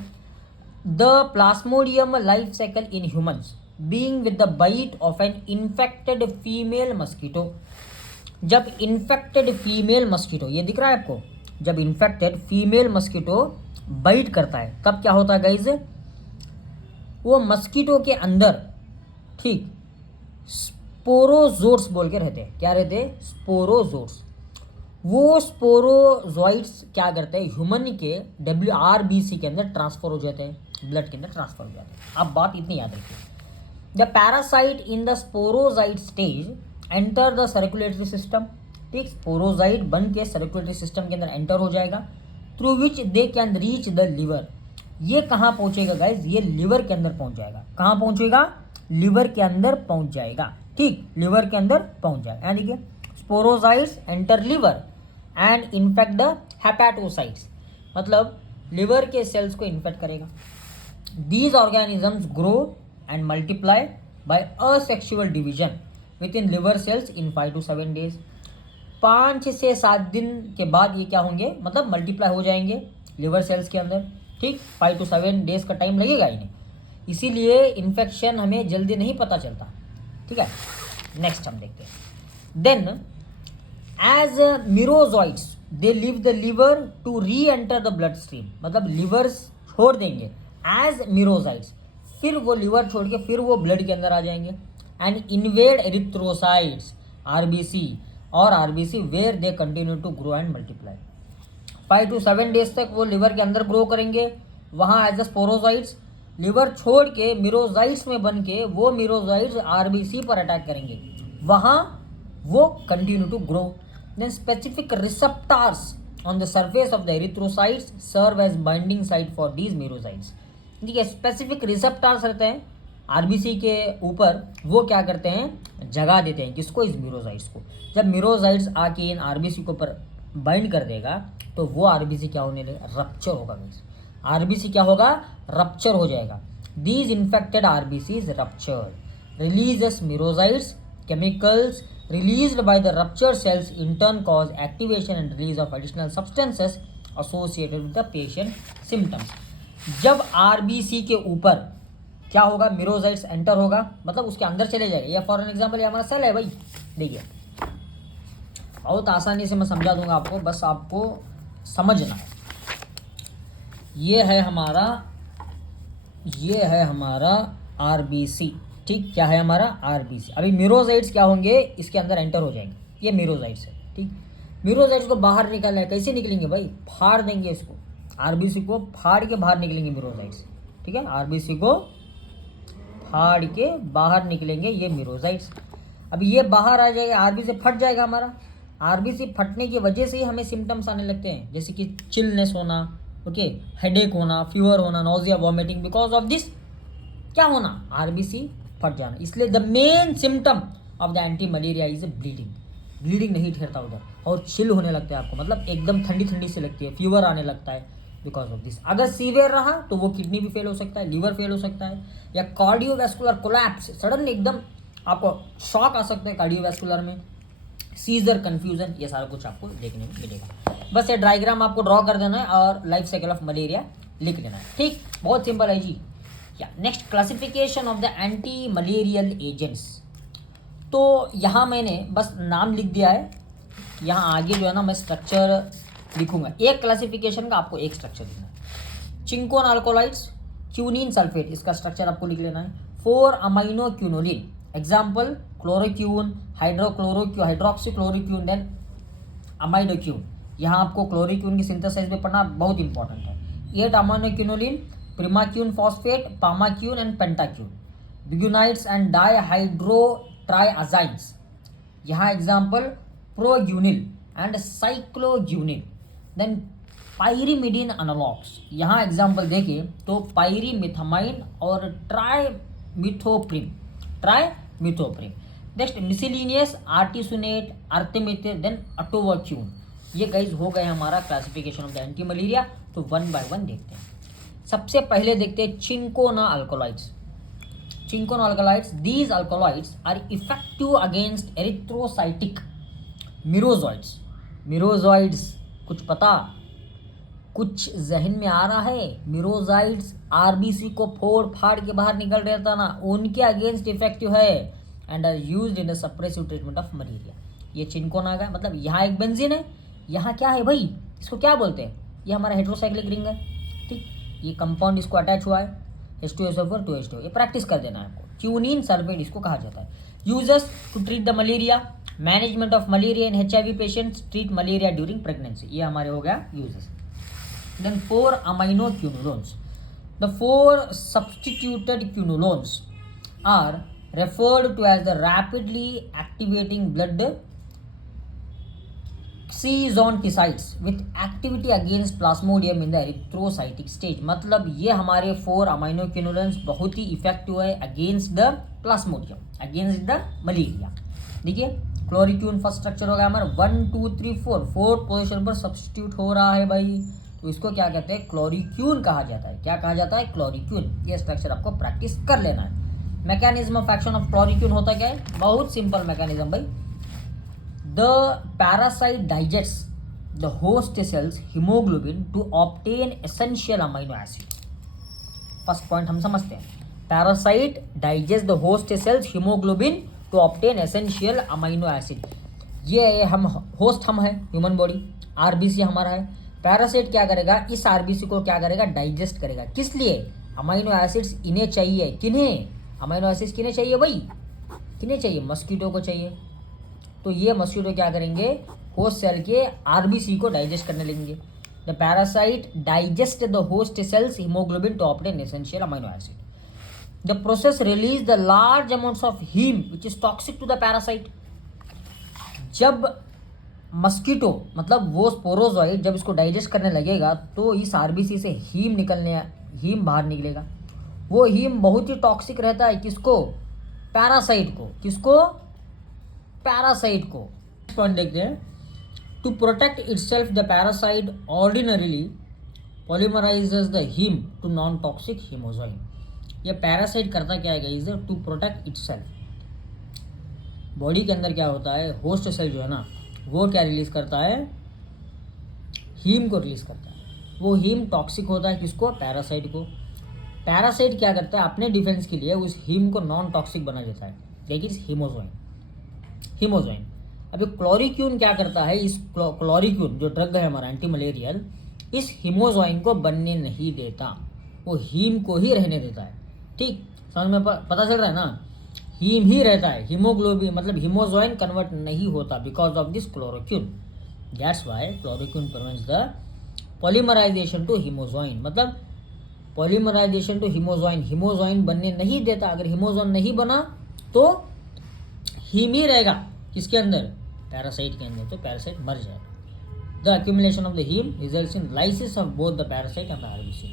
the plasmodium life cycle in humans being with the bite of an infected female mosquito. जब इन्फेक्टेड फीमेल मस्कीटो, ये दिख रहा है आपको, जब इन्फेक्टेड फीमेल मस्कीटो बाइट करता है तब क्या होता है गाइज, वो मस्कीटो के अंदर ठीक स्पोरोजोट्स बोल के रहते हैं। क्या रहते हैं? स्पोरोजोट्स। वो स्पोरोजोइट्स क्या करते हैं, ह्यूमन के WRBC के अंदर ट्रांसफर हो जाते हैं, ब्लड के अंदर ट्रांसफर हो जाते हैं। अब बात इतनी याद रखिए, the parasite in the sporozoite stage enter the circulatory system. ठीक, स्पोरोजाइट बन के सर्कुलेटरी सिस्टम के अंदर एंटर हो जाएगा, through which they can reach the liver. ये कहाँ पहुंचेगा गाइज? ये लिवर के अंदर पहुंच जाएगा। कहाँ पहुंचेगा? लिवर के अंदर पहुंच जाएगा। ठीक, लिवर के अंदर पहुंच जाएगा। यानी देखिए, sporozoites enter liver and infect the hepatocytes, मतलब लिवर के सेल्स को इन्फेक्ट करेगा। These organisms grow and multiply by asexual division within liver cells in 5 to 7 days। 5 से 7 दिन के बाद ये क्या होंगे, मतलब मल्टीप्लाई हो जाएंगे लिवर सेल्स के अंदर। ठीक, 5 to 7 days का टाइम लगेगा इन्हें, इसीलिए इन्फेक्शन हमें जल्दी नहीं पता चलता। ठीक है, नेक्स्ट हम देखते हैं। Then as merozoites they leave the liver to reenter the bloodstream, मतलब लिवर छोड़ देंगे एज मिरोजाइड्स, फिर वो लिवर छोड़ के फिर वो ब्लड के अंदर आ जाएंगे एंड इन्वेड एरिथ्रोसाइट्स RBC और RBC where they continue to grow and multiply. 5 to 7 days तक वो लिवर के अंदर ग्रो करेंगे, वहाँ एज अ स्पोरोजाइट्स। लिवर छोड़ के मिरोजाइट्स में बन के वो मिरोजाइट्स RBC पर अटैक करेंगे, वहाँ वो continue to grow. Then specific receptors on the surface of the erythrocytes serve as binding site for these merozoites. ठीक है, स्पेसिफिक रिसेप्टर्स रहते हैं RBC के ऊपर, वो क्या करते हैं, जगा देते हैं किसको, इस मिरोजाइट्स को। जब मिरोजाइट्स आके इन RBC के ऊपर बाइंड कर देगा तो वो RBC क्या होने लगेगा, रप्चर होगा। RBC क्या होगा, रप्चर हो जाएगा। These infected RBCs rupture releases merozoites, chemicals released by the ruptured cells in turn cause activation and release of additional substances associated with the patient symptoms। जब RBC के ऊपर क्या होगा, मिरोजाइट्स एंटर होगा, मतलब उसके अंदर चले जाएगा। ये फॉर एन एग्जाम्पल ये हमारा सेल है भाई, देखिए बहुत आसानी से मैं समझा दूंगा आपको, बस आपको समझना है। ये है हमारा RBC। ठीक, क्या है हमारा RBC। अभी मिरोजाइट्स क्या होंगे, इसके अंदर एंटर हो जाएंगे, ये मिरोजाइट्स है। ठीक, मिरोजाइट्स को बाहर निकालना है, कैसे निकलेंगे भाई, फाड़ देंगे इसको, RBC को फाड़ के बाहर निकलेंगे मिरोजाइट्स। ठीक है, RBC को फाड़ के बाहर निकलेंगे ये मिरोजाइट्स। अब ये बाहर आ जाएगा, RBC फट जाएगा हमारा। RBC फटने की वजह से ही हमें सिम्टम्स आने लगते हैं, जैसे कि चिलनेस होना, ओके, हेडेक होना, फीवर होना, nausea, vomiting. Because of this क्या होना, RBC फट जाना। इसलिए the main symptom of the anti malaria is bleeding. Bleeding नहीं ठहरता उधर, और चिल होने लगता है आपको, मतलब एकदम ठंडी ठंडी से लगती है, फीवर आने लगता है बिकॉज ऑफ दिस। अगर सीवियर रहा तो वो किडनी भी फेल हो सकता है, लिवर फेल हो सकता है, या कार्डियोवैस्कुलर कोलैप्स, सडन एकदम आपको शॉक आ सकता है कार्डियोवैस्कुलर में, सीजर, कंफ्यूजन, ये सारा कुछ आपको देखने में मिलेगा। बस ये डायग्राम आपको ड्रॉ कर देना है और लाइफ साइकिल ऑफ मलेरिया लिख लेना है। ठीक, बहुत सिंपल है जी। या next, classification of the anti malarial agents. तो यहाँ मैंने बस नाम लिख दिया है, यहाँ आगे जो है ना मैं स्ट्रक्चर लिखूंगा। एक क्लासिफिकेशन का आपको एक स्ट्रक्चर लिखना है। चिंकोन अल्कोलाइड्स, क्यूनिन सल्फेट, इसका स्ट्रक्चर आपको लिख लेना है। 4 अमाइनो क्यूनोलिन, एग्जाम्पल क्लोरोक्यून, हाइड्रोक्सीक्लोरोक्यून, देन अमाइडोक्यून। यहाँ आपको क्लोरोक्यून की सिंथेसाइज में पढ़ना बहुत इंपॉर्टेंट है। 8 amino quinoline, primaquine phosphate, pamaquine and pentaquine, biguanides and dihydrotriazines. यहाँ example proguanil and cycloguanil. Then pyrimidine analogues, यहाँ एग्जाम्पल देखिए तो पायरीमिथामाइन और trimethoprim. Next miscellaneous, artesunate, artemether, then atovaquone. ये गाइज हो गए हमारा classification of the anti malaria. तो 1 by 1 देखते हैं। सबसे पहले देखते हैं cinchona alkaloids. Cinchona alkaloids, these alkaloids are effective against erythrocytic merozoites. Merozoites कुछ पता, कुछ जहन में आ रहा है? मिरोजाइड्स आरबीसी को फोड़ फाड़ के बाहर निकल रहा था ना, उनके अगेंस्ट इफेक्टिव है and are used in the suppressive treatment of malaria. ये चिंकोन आ गया, मतलब यहाँ एक बेंजीन है, यहाँ क्या है भाई, इसको क्या बोलते हैं? ये हमारा हेट्रोसाइक्लिक रिंग है, ठीक। ये कंपाउंड इसको अटैच हुआ है, H2SO4 2H2O। ये प्रैक्टिस कर देना है आपको। क्यूनिन सल्फेट इसको कहा जाता है। Uses to treat the malaria, management of malaria in HIV patients, treat malaria during pregnancy. ये हमारे हो गया uses. Then 4 aminoquinolones. The 4 substituted quinolones are referred to as the rapidly activating blood zoononticides with activity against plasmodium in the erythrocytic stage। मतलब ये हमारे 4 aminoquinolones बहुत ही इफेक्टिव है against the plasmodium, against the malaria. देखिए क्लोरिक्यून फर्स्ट स्ट्रक्चर हो गया हमारा 1 2 3 4, फोर्थ पोजिशन पर सब्सटीट्यूट हो रहा है भाई, तो इसको क्या कहते हैं? क्लोरिक्यून कहा जाता है। क्या कहा जाता है? क्लोरिक्यून। ये स्ट्रक्चर आपको प्रैक्टिस कर लेना है। Mechanism of action of chloroquine होता क्या है? बहुत सिंपल मैकेनिज्म भाई। The parasite digest the host cells haemoglobin to obtain essential amino acid. First point हम समझते हैं। Parasite digest the host cells haemoglobin to obtain essential amino acid. ये हम होस्ट हम है, ह्यूमन बॉडी, आरबीसी हमारा है। पैरासाइट क्या करेगा? इस आरबीसी को क्या करेगा? डाइजेस्ट करेगा। किस लिए? अमीनो एसिड्स इन्हें चाहिए। किन्हें? अमीनो एसिड्स किन्हें चाहिए भाई? किन्हें चाहिए? मस्कीटो को चाहिए। तो ये मस्कीटो क्या करेंगे? होस्ट सेल के आरबीसी को डाइजेस्ट करने लगेंगे। The parasite digest the host cells haemoglobin to obtain essential amino acid. The process release the large amounts of heme which is toxic to the parasite. जब मस्कीटो मतलब वो स्पोरोजॉइड जब इसको डाइजेस्ट करने लगेगा तो इस आरबीसी से हीम बाहर निकलेगा। वो हीम बहुत ही टॉक्सिक रहता है। किसको? पैरासाइट को। किसको? पैरासाइट को। पॉइंट देखते हैं। To protect itself the parasite ordinarily polymerises the haem to non toxic haemozoin. ये पैरासाइट करता क्या है guys? To protect itself. Body के अंदर क्या होता है? होस्ट सेल जो है ना, वो क्या रिलीज करता है? हीम को रिलीज करता है। वो हीम टॉक्सिक होता है। किसको? पैरासाइट को। पैरासाइट क्या करता है? अपने डिफेंस के लिए उस हीम को नॉन टॉक्सिक बना देता है, लेकिन हीमोजॉइन। अभी क्लोरिक्यून क्या करता है? इस क्लोरिक्यून जो ड्रग है हमारा एंटी मलेरियल, इस हीमोजॉइन को बनने नहीं देता, वो हीम को ही रहने देता है। ठीक, समझ में पता चल रहा है ना? हीम ही रहता है, हीमोग्लोबिन मतलब हीमोजॉइन कन्वर्ट नहीं होता because of this chloroquine. That's why chloroquine prevents the polymerisation to haemozoin. मतलब पॉलीमराइजेशन टू हीमोजॉइन, हीमोजॉइन बनने नहीं देता। अगर हीमोजॉइन नहीं बना तो हीम ही रहेगा। किसके अंदर? पैरासाइट के अंदर। तो पैरासाइट मर जाएगा। The accumulation of the heme results in lysis of both the parasite and the RBC.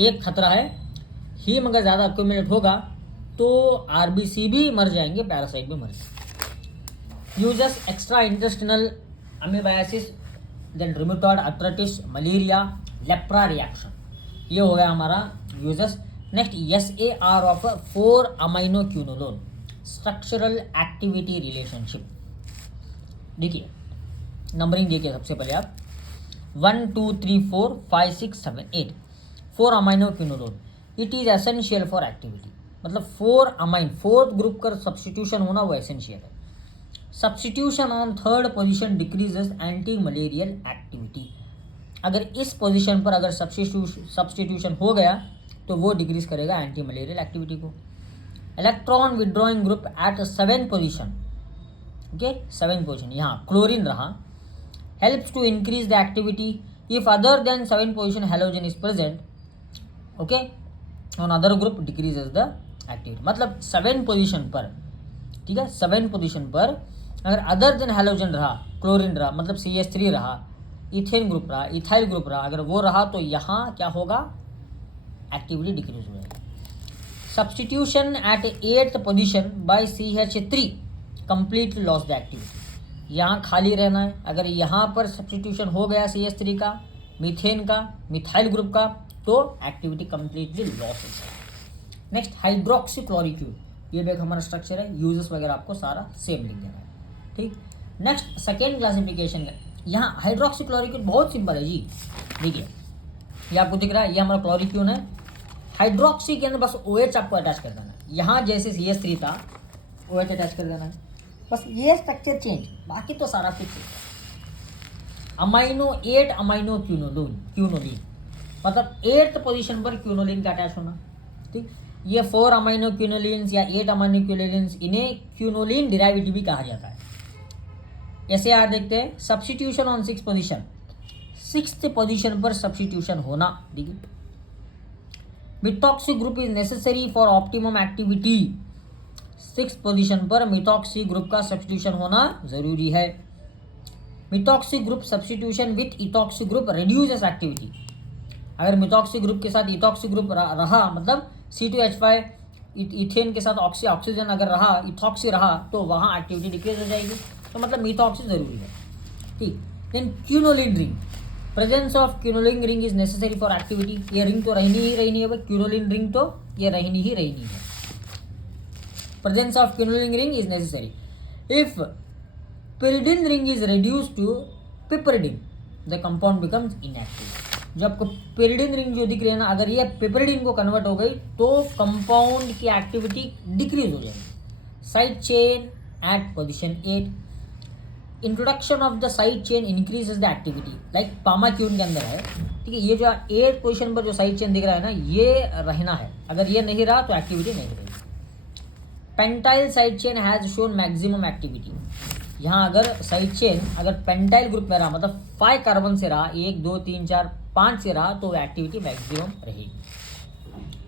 एक खतरा है, हीम अगर ज़्यादा एक्यूमुलेट होगा तो आरबीसी भी मर जाएंगे, पैरासाइट भी मर जाएंगे। Uses extra intestinal amoebiasis, then rheumatoid arthritis, malaria, lepra reaction. ये हो गया हमारा uses. Next SAR of 4 aminoquinolone, structural activity relationship. देखिए नंबरिंग देखिए सबसे पहले आप 1 2 3 4 5 6 7 8 4 aminoquinolone. It is essential for activity. मतलब 4 अमाइन, फोर्थ ग्रुप का सब्सटीट्यूशन होना वो एसेंशियल है। Substitution on third position decreases anti malarial activity. अगर इस पोजीशन पर अगर सब्सटीट्यूशन हो गया तो वो डिक्रीज करेगा एंटी मलेरियल एक्टिविटी को। Electron withdrawing group at 7 position, okay 7 position यहाँ क्लोरीन रहा, helps to increase the activity if other than 7 position halogen is present, okay on other group decreases the activity. मतलब 7 पोजीशन पर, ठीक है 7 पोजीशन पर अगर अदर देन हेलोजन रहा, क्लोरीन रहा, मतलब CH3 रहा, इथेन ग्रुप रहा, इथाइल ग्रुप रहा, अगर वो रहा तो यहाँ क्या होगा? एक्टिविटी डिक्रीज हो जाएगी। Substitution at 8th position by CH3 completely loss the activity. यहाँ खाली रहना है। अगर यहाँ पर सब्सटीट्यूशन हो गया CH3 का, मीथेन का, मिथाइल ग्रुप का, तो एक्टिविटी कंप्लीटली लॉस हो जाएगी। नेक्स्ट हाइड्रोक्सीक्लोरोक्विन, ये भी एक हमारा स्ट्रक्चर है, यूजेस वगैरह आपको सारा सेम लिख देना है, ठीक। नेक्स्ट सेकेंड क्लासिफिकेशन, यहाँ हाइड्रोक्सीक्लोरोक्विन बहुत सिंपल है जी, देखिए ये आपको दिख रहा है, ये हमारा क्लोरोक्विन है। हाइड्रोक्सी के अंदर बस OH आपको अटैच कर देना है, यहाँ जैसे CH3 था OH अटैच कर देना है, बस ये स्ट्रक्चर चेंज, बाकी तो सारा कुछ अमाइनो 8 अमाइनो क्यूनोलिन, मतलब 8th पोजीशन पर क्यूनोलिन का अटैच होना, ठीक। ये 4 अमाइनो क्यूनोलिन्स या 8 अमाइनो क्यूनोलिन्स, इन्हें क्यूनोलिन डिराइवेटिव भी कहा जाता है। ऐसे यार देखते हैं, substitution on 6th position, 6th position पर सब्स्टिट्यूशन होना, देखिए methoxy group is necessary for optimum activity, 6th position पर मिथॉक्सी ग्रुप का सब्स्टिट्यूशन होना जरूरी है। Methoxy group substitution with ethoxy group reduces activity, अगर मिथॉक्सी ग्रुप के साथ इथॉक्सी ग्रुप रहा, मतलब C2H5 इथेन के साथ ऑक्सीजन अगर रहा, इथॉक्सी रहा, तो वहाँ एक्टिविटी डिक्रीज हो जाएगी, तो मतलब मिथॉक्सी जरूरी है, ठीक। Then quinoline ring, presence of quinoline ring is necessary for activity, ये रिंग तो रहनी ही रहनी है भाई, क्यूनोलिन रिंग तो ये रहनी ही रहनी है, presence of quinoline ring is necessary. If pyridine ring is reduced to piperidine, the compound becomes inactive, जो आपको pyridine ring जो दिख रही है ना, अगर ये piperidine को कन्वर्ट हो गई तो कंपाउंड की एक्टिविटी डिक्रीज हो जाएगी। Side chain at position 8, introduction of the side chain increases the activity, like pamaquine के अंदर है, ठीक है। ये जो 8th पोजीशन पर जो साइड चेन दिख रहा है ना, ये रहना है, अगर ये नहीं रहा तो एक्टिविटी नहीं रहेगी। Pentyl side chain has shown maximum activity, यहाँ अगर साइड चेन अगर पेंटाइल ग्रुप में रहा, मतलब 5 कार्बन से रहा, 1 2 3 4 5 से रहा, तो एक्टिविटी मैक्सिमम रहेगी।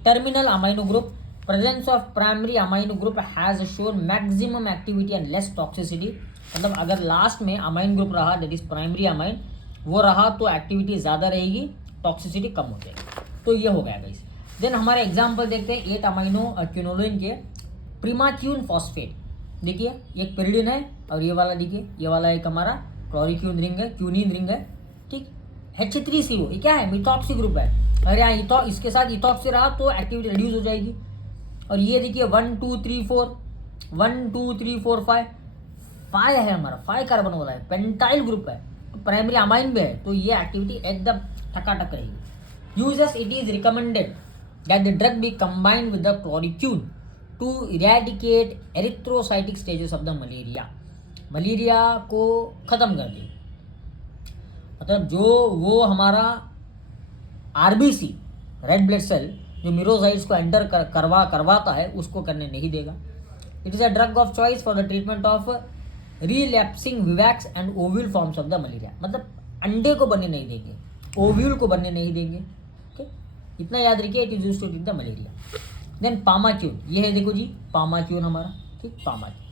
Terminal amino group, presence of primary amino group has shown maximum activity and less toxicity, मतलब अगर लास्ट में अमाइन ग्रुप रहा, दैट इज प्राइमरी अमाइन, वो रहा तो एक्टिविटी ज़्यादा रहेगी, टॉक्सिसिटी कम हो जाएगी, तो ये हो गया गाइस। देन हमारे एग्जाम्पल देखते हैं 8 अमाइनो क्यूनोलिन के। प्रीमाक्यून फॉस्फेट, देखिए एक pyridine है, और ये वाला देखिए, ये वाला एक हमारा क्लोरोक्विन रिंग है, क्यूनिन रिंग है, ठीक। H3CO ये क्या है, मिथॉक्सी ग्रुप है, अगर यहाँ इसके साथ इथॉक्सी रहा तो एक्टिविटी रिड्यूस हो जाएगी। और ये देखिए 1 2 3 4 1 2 3 4 5 है हमारा, 5 कार्बन वाला है, पेंटाइल ग्रुप है, तो प्राइमरी अमाइन भी है, तो ये एक्टिविटी एकदम टकाटक रहेगी। Uses, it is recommended that the drug be combined with the chloroquine to eradicate erythrocytic stages of the malaria, malaria को ख़त्म कर दे, मतलब जो वो हमारा RBC रेड ब्लड सेल जो मिरोसाइट्स को एंटर करवाता है, उसको करने नहीं देगा। It is a drug of choice for the treatment of relapsing vivax and ovule forms of the malaria, मतलब अंडे को बनने नहीं देंगे, ओव्यूल को बनने नहीं देंगे, ठीक, इतना याद रखिए। It is used to treat the malaria. Then pamaquine, ये है देखो जी पामाक्यून हमारा, ठीक, पामाक्यून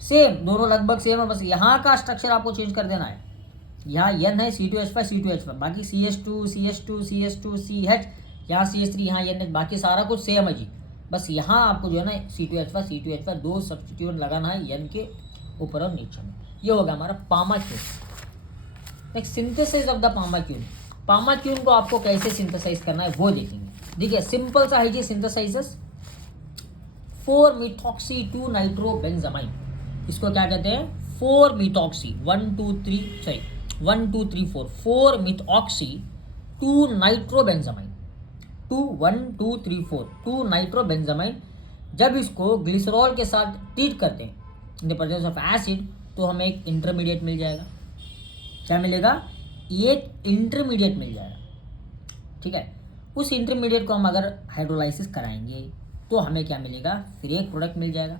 सेम, दोनों लगभग सेम है, बस यहाँ का स्ट्रक्चर आपको चेंज कर देना है। यहाँ N है C2H5, बाकी CH2 CH2 CH2 CH, यहाँ CH3, यहाँ N, बाकी सारा कुछ सेम है जी, बस यहाँ आपको जो है ना C2H5 दो सब्स्टिट्यूट लगाना है N के ऊपर और नीचे में। ये होगा हमारा पामाक्यून। नेक्स्ट सिंथेसिस ऑफ द पामाक्यून, पामाक्यून को आपको कैसे सिंथेसाइज करना है वो देखेंगे। देखिए सिंपल सा है जी सिंथेसाइजेस, 4 मिथॉक्सी 2 नाइट्रोबेंजामाइन, इसको क्या कहते हैं 4 मिथॉक्सी 1 2 3 4 मिथॉक्सी 2 नाइट्रोबेंजामाइन, 2 नाइट्रोबेंजामाइन। जब इसको ग्लिसरॉल के साथ ट्रीट करते हैं in the presence of acid, तो हमें एक इंटरमीडिएट मिल जाएगा। क्या मिलेगा, एक इंटरमीडिएट मिल जाएगा, ठीक है। उस इंटरमीडिएट को हम अगर हाइड्रोलाइसिस कराएंगे तो हमें क्या मिलेगा, फिर एक प्रोडक्ट मिल जाएगा।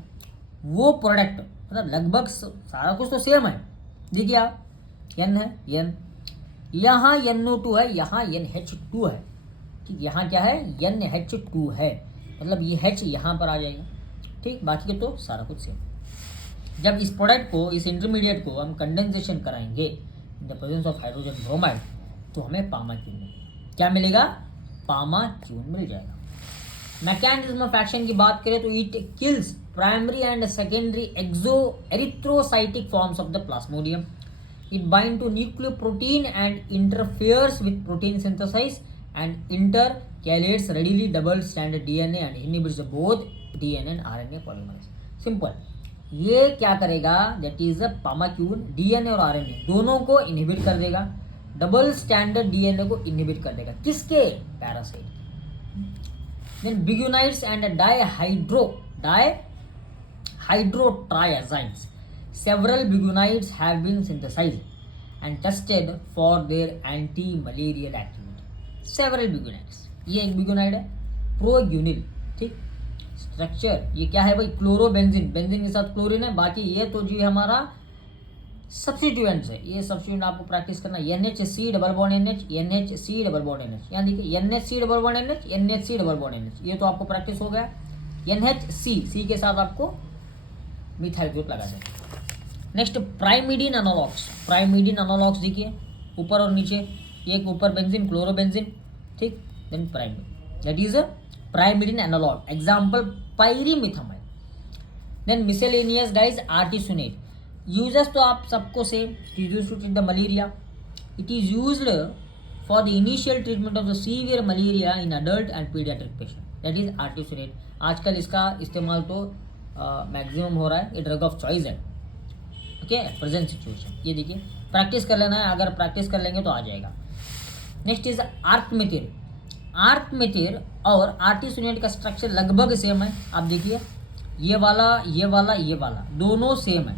वो प्रोडक्ट मतलब लगभग सारा कुछ तो सेम है, देखिए आप N है N, यहाँ NO2 है, यहाँ NH2 है, ठीक, यहाँ क्या है NH2 है, मतलब ये H यहाँ पर आ जाएगा, ठीक, बाकी के तो सारा कुछ सेम। जब इस प्रोडक्ट को, इस इंटरमीडिएट को हम कंडेंसेशन कराएंगे in the presence of hydrogen bromide, तो हमें पामाक्यून क्या मिलेगा, पामाक्यून मिल जाएगा। मैकेनिज्म ऑफ एक्शन की बात करें तो it kills primary and secondary erythrocytic forms of the plasmodium, it bind to nucleoprotein and interferes with protein synthesis and chelates readily double stranded DNA and inhibits both DNA and RNA polymerase. Simple, ये क्या करेगा, that is a pamaquine DNA और आरएनए दोनों को इनहिबिट कर देगा, डबल स्टैंडर्ड डीएनए को इनहिबिट कर देगा, किसके, पैरासाइट। Then biguanides and dihydrotriazymes. Several biguanides have been synthesized and tested for their anti-malarial activity. Several biguanides, ये एक बिग्यूनाइड है, प्रोग्यूनिल, ठीक। स्ट्रक्चर ये क्या है भाई, क्लोरोबेंजीन, बेंजीन के साथ क्लोरीन है, बाकी ये तो जी हमारा सब्स्टिट्यूएंट्स है, ये सब्स्टिट्यूएंट आपको प्रैक्टिस करना, NHC double bond NH, NHC double bond NH, यहाँ देखिए NHC double bond NH, NHC double bond NH, ये तो आपको प्रैक्टिस हो गया। NHC, C के साथ आपको मिथाइल ग्रुप लगा जाए। Next pyrimidine analogues, pyrimidine analogues देखिए ऊपर और नीचे, एक ऊपर बेंजीन क्लोरोबेंजीन, ठीक, then pyrimidine, that is pyrimidine analogue, example pyrimethamine. Then miscellaneous guys, artesunate, uses तो आप सबको same, used to treat the malaria, it is used for the initial treatment of the severe malaria in adult and paediatric patient, that is artesunate. आजकल इसका इस्तेमाल तो मैक्सिमम हो रहा है, ये ड्रग ऑफ चॉइस है, ओके, प्रेजेंट सिचुएशन। ये देखिए प्रैक्टिस कर लेना है, अगर प्रैक्टिस कर लेंगे तो आ जाएगा। नेक्स्ट इज आर्कमेथिर, आर्कमेथिर और आर्टिसोनेट का स्ट्रक्चर लगभग सेम है, आप देखिए ये वाला ये वाला ये वाला दोनों सेम है,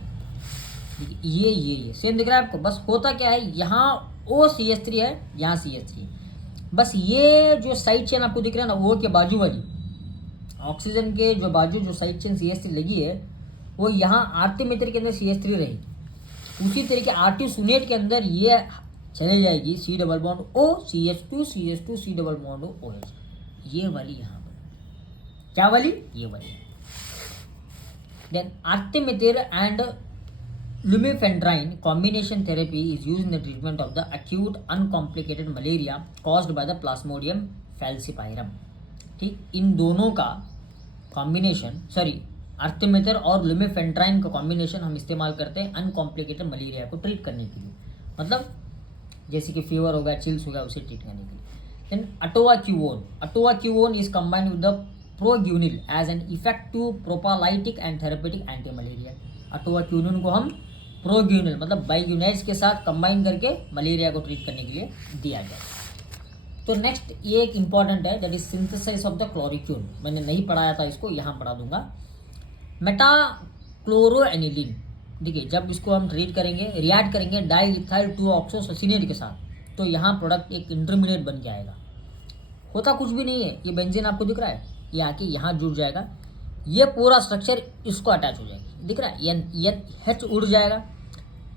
ये सेम दिख रहा है आपको, बस होता क्या है, यहाँ OCH3 है, यहाँ CH3, बस ये जो साइड चेन आपको दिख रहा है ना, वो के बाजू वाली ऑक्सीजन के जो बाजू जो साइड चेन CH3 लगी है, वो यहाँ आर्टिमेथिर के अंदर CH3 रहेगी, उसी तरीके आर्टिसोनेट के अंदर ये चले जाएगी C double bond O CH2 CH2 C double bond O OH, ये वाली यहाँ पर, क्या वाली, ये वाली। Then artemether and lumefantrine combination therapy is used in the treatment of the acute uncomplicated malaria caused by the Plasmodium falciparum, ठीक, इन दोनों का कॉम्बिनेशन, सॉरी आर्टिमेथिर और लुमेफेंट्राइन का कॉम्बिनेशन हम इस्तेमाल करते हैं अनकॉम्प्लिकेटेड मलेरिया को ट्रीट करने के लिए, मतलब जैसे कि फीवर हो गया, चिल्स हो गया, उसे ट्रीट करने के लिए। Then atovaquone is combined with the proguanil as an effective prophylactic and therapeutic anti malaria. Atovaquone को हम प्रोग्यूनिल मतलब बाइग्यूनाइड्स के साथ कंबाइन करके मलेरिया को ट्रीट करने के लिए दिया गया। तो नेक्स्ट ये एक इंपॉर्टेंट है, that is synthesis of the chloroquine, मैंने नहीं पढ़ाया था इसको, यहाँ पढ़ा दूंगा। मेटाक्लोरोएनिलीन, देखिए जब इसको हम ट्रीट करेंगे, रिएक्ट करेंगे डाईइथाइल 2-ऑक्सोससिनेट के साथ, तो यहाँ प्रोडक्ट एक इंटरमीडिएट बन के आएगा। होता कुछ भी नहीं है, ये बेंजीन आपको दिख रहा है, ये आके यहाँ जुड़ जाएगा, ये पूरा स्ट्रक्चर इसको अटैच हो जाएगी, दिख रहा है, ये H उड़ जाएगा,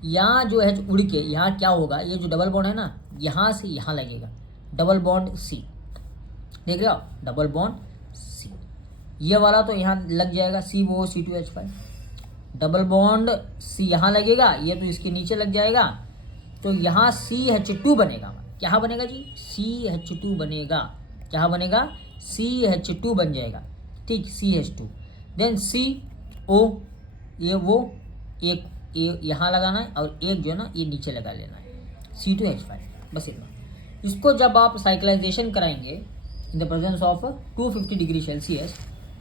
यहाँ जो H उड़ के यहाँ क्या होगा, ये जो डबल बॉन्ड है ना, यहाँ से यहाँ लगेगा, डबल बॉन्ड C, देख रहे हो, डबल बॉन्ड C, ये वाला तो यहाँ लग जाएगा COO-C2H5, डबल बॉन्ड C यहाँ लगेगा, ये तो इसके नीचे लग जाएगा, तो यहाँ CH2 बनेगा, क्या बनेगा जी, CH2 बनेगा, क्या बनेगा, CH2 बन जाएगा, ठीक, CH2, देन CO, ये वो एक यहाँ लगाना है और एक जो है ना ये नीचे लगा लेना है, C2H5, बस इतना। इसको जब आप साइक्लाइजेशन कराएंगे in the presence of 250 degree Celsius,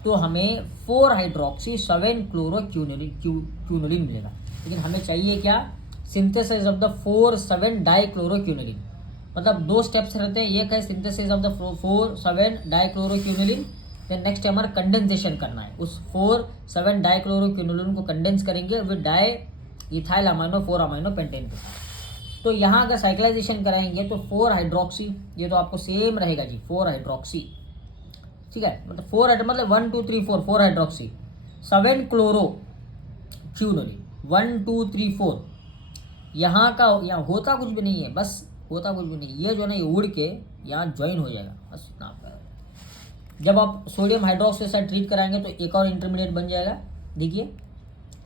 तो हमें 4-हाइड्रोक्सी-7-क्लोरोक्यूनोलिन मिलेगा। लेकिन हमें चाहिए क्या, सिंथेसिस ऑफ द 4,7-डाइक्लोरोक्यूनोलिन, मतलब दो स्टेप्स रहते हैं, एक है synthesis of the four seven dichloroquinoline, then next हमारा कंडेंसेशन करना है, उस 4,7-डाइक्लोरोक्यूनोलिन को कंडेंस करेंगे विद डाई इथाइल अमाइनो 4-अमाइनो पेंटेन के साथ। तो यहाँ अगर साइक्लाइजेशन कराएंगे तो 4-हाइड्रोक्सी, ये तो आपको सेम रहेगा जी, 4-हाइड्रोक्सी, ठीक है, मतलब 4 मतलब 1 2 3 4 4-हाइड्रोक्सी, 7-क्लोरोक्यूनोलिन, 1 2 3 4, यहाँ का यहाँ होता कुछ भी नहीं है, बस होता कुछ भी नहीं, ये जो है ना ये उड़ के यहाँ ज्वाइन हो जाएगा, बस इतना आपका। जब आप सोडियम हाइड्रोक्साइड के साथ ट्रीट कराएंगे तो एक और इंटरमीडिएट बन जाएगा, देखिए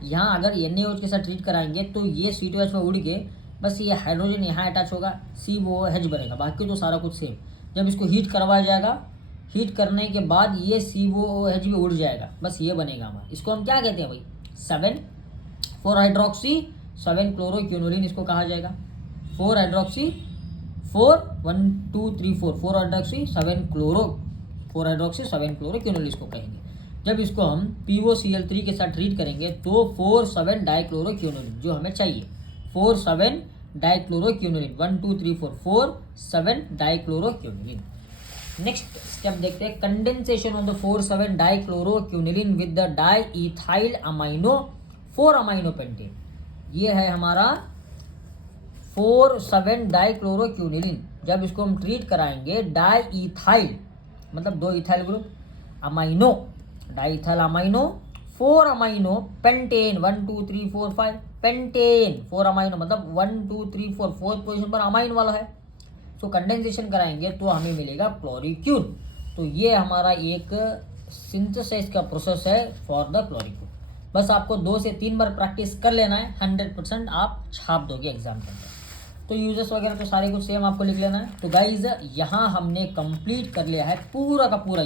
यहाँ अगर NaOH के साथ ट्रीट कराएंगे तो ये C2H में उड़ के बस ये हाइड्रोजन यहाँ अटैच होगा, COOH बनेगा, बाकी तो सारा कुछ सेम। जब इसको हीट करवाया जाएगा, हीट करने के बाद ये COOH भी उड़ जाएगा, बस ये बनेगा हमारा। इसको हम क्या कहते हैं भाई, 4-हाइड्रोक्सी 7-क्लोरोक्यूनोलिन इसको कहा जाएगा, 4-हाइड्रोक्सी 4 हाइड्रोक्सी 7 क्लोरो क्यूनोल इसको कहेंगे। जब इसको हम POCl3 के साथ ट्रीट करेंगे तो 4 डाइक्लोरो क्यूनोलिन जो हमें चाहिए, 4 dichloro quinoline, 1 2 3 4 dichloro quinoline. Next step देखते हैं, condensation of the 4 dichloro quinoline with the diethyl amino 4 amino pentane. ये है हमारा 4 डाइक्लोरो क्यूनोलिन। जब इसको हम ट्रीट कराएंगे डाइइथाइल मतलब 2 ethyl group, amino diethyl amino, 4 amino pentane 1 2 3 4 5 pentane 4 amino मतलब 1 2 3 4 फोर्थ पोजीशन पर अमाइन वाला है। तो कंडेंसेशन कराएंगे तो हमें मिलेगा क्लोरीक्यून। तो ये हमारा एक सिंथेसिस का प्रोसेस है फॉर द क्लोरीक्यून। बस आपको 2 से 3 बार प्रैक्टिस कर लेना है, 100% आप छाप दोगे एग्जाम के अंदर। तो यूजर्स वगैरह तो सारे कुछ सेम आपको लिख लेना है। तो गाइज यहाँ हमने कंप्लीट कर लिया है पूरा का पूरा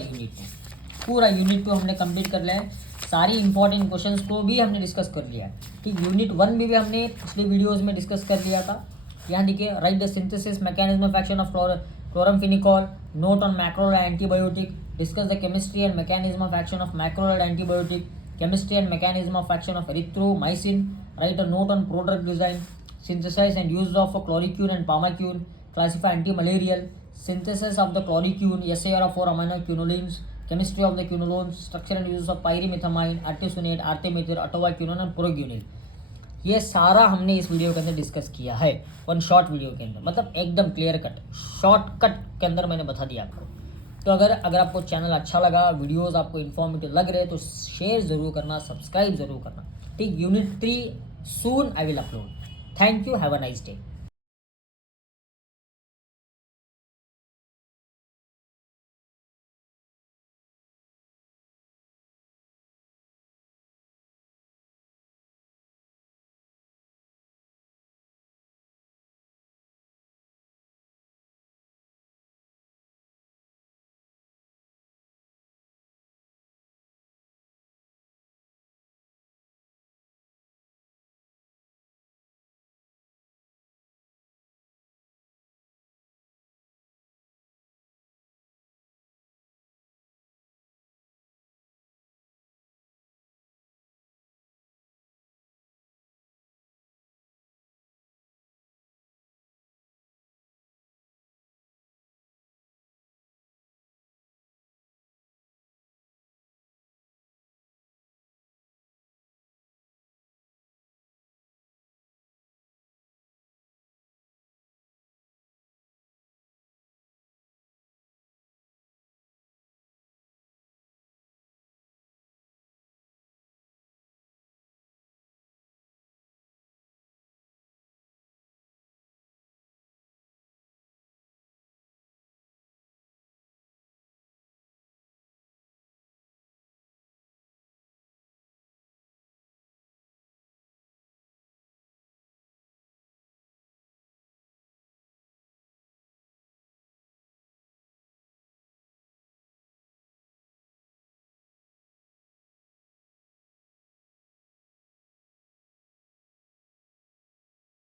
यूनिट 2 हमने कंप्लीट कर लिया है। सारी इंपॉर्टेंट क्वेश्चंस को भी हमने डिस्कस कर लिया है। ठीक, यूनिट 1 भी हमने पिछले वीडियोस में डिस्कस कर लिया था। यहाँ देखिए, right the synthesis mechanism of action of chloramphenicol, note on macrolide antibiotic, discuss the chemistry and mechanism of action of macrolide antibiotic, chemistry and mechanism of action of erythromycin, write a note on product design, synthesis and use of chloroquine and palmacune, classify antimalarial, synthesis of the chloroquine, SAR of 4 amino quinolines, chemistry of the quinolones, structure and uses of pyrimethamine, artesunate, artemether, atovaquinone and proguanil। ये सारा हमने इस वीडियो के अंदर डिस्कस किया है, वन शॉर्ट वीडियो के अंदर, मतलब एकदम क्लियर कट शॉर्टकट के अंदर मैंने बता दिया आपको। तो अगर आपको चैनल अच्छा लगा, वीडियोस आपको इन्फॉर्मेटिव लग रहे तो शेयर ज़रूर करना, सब्सक्राइब ज़रूर करना। ठीक, unit 3 soon I will upload. Thank you, have a nice day.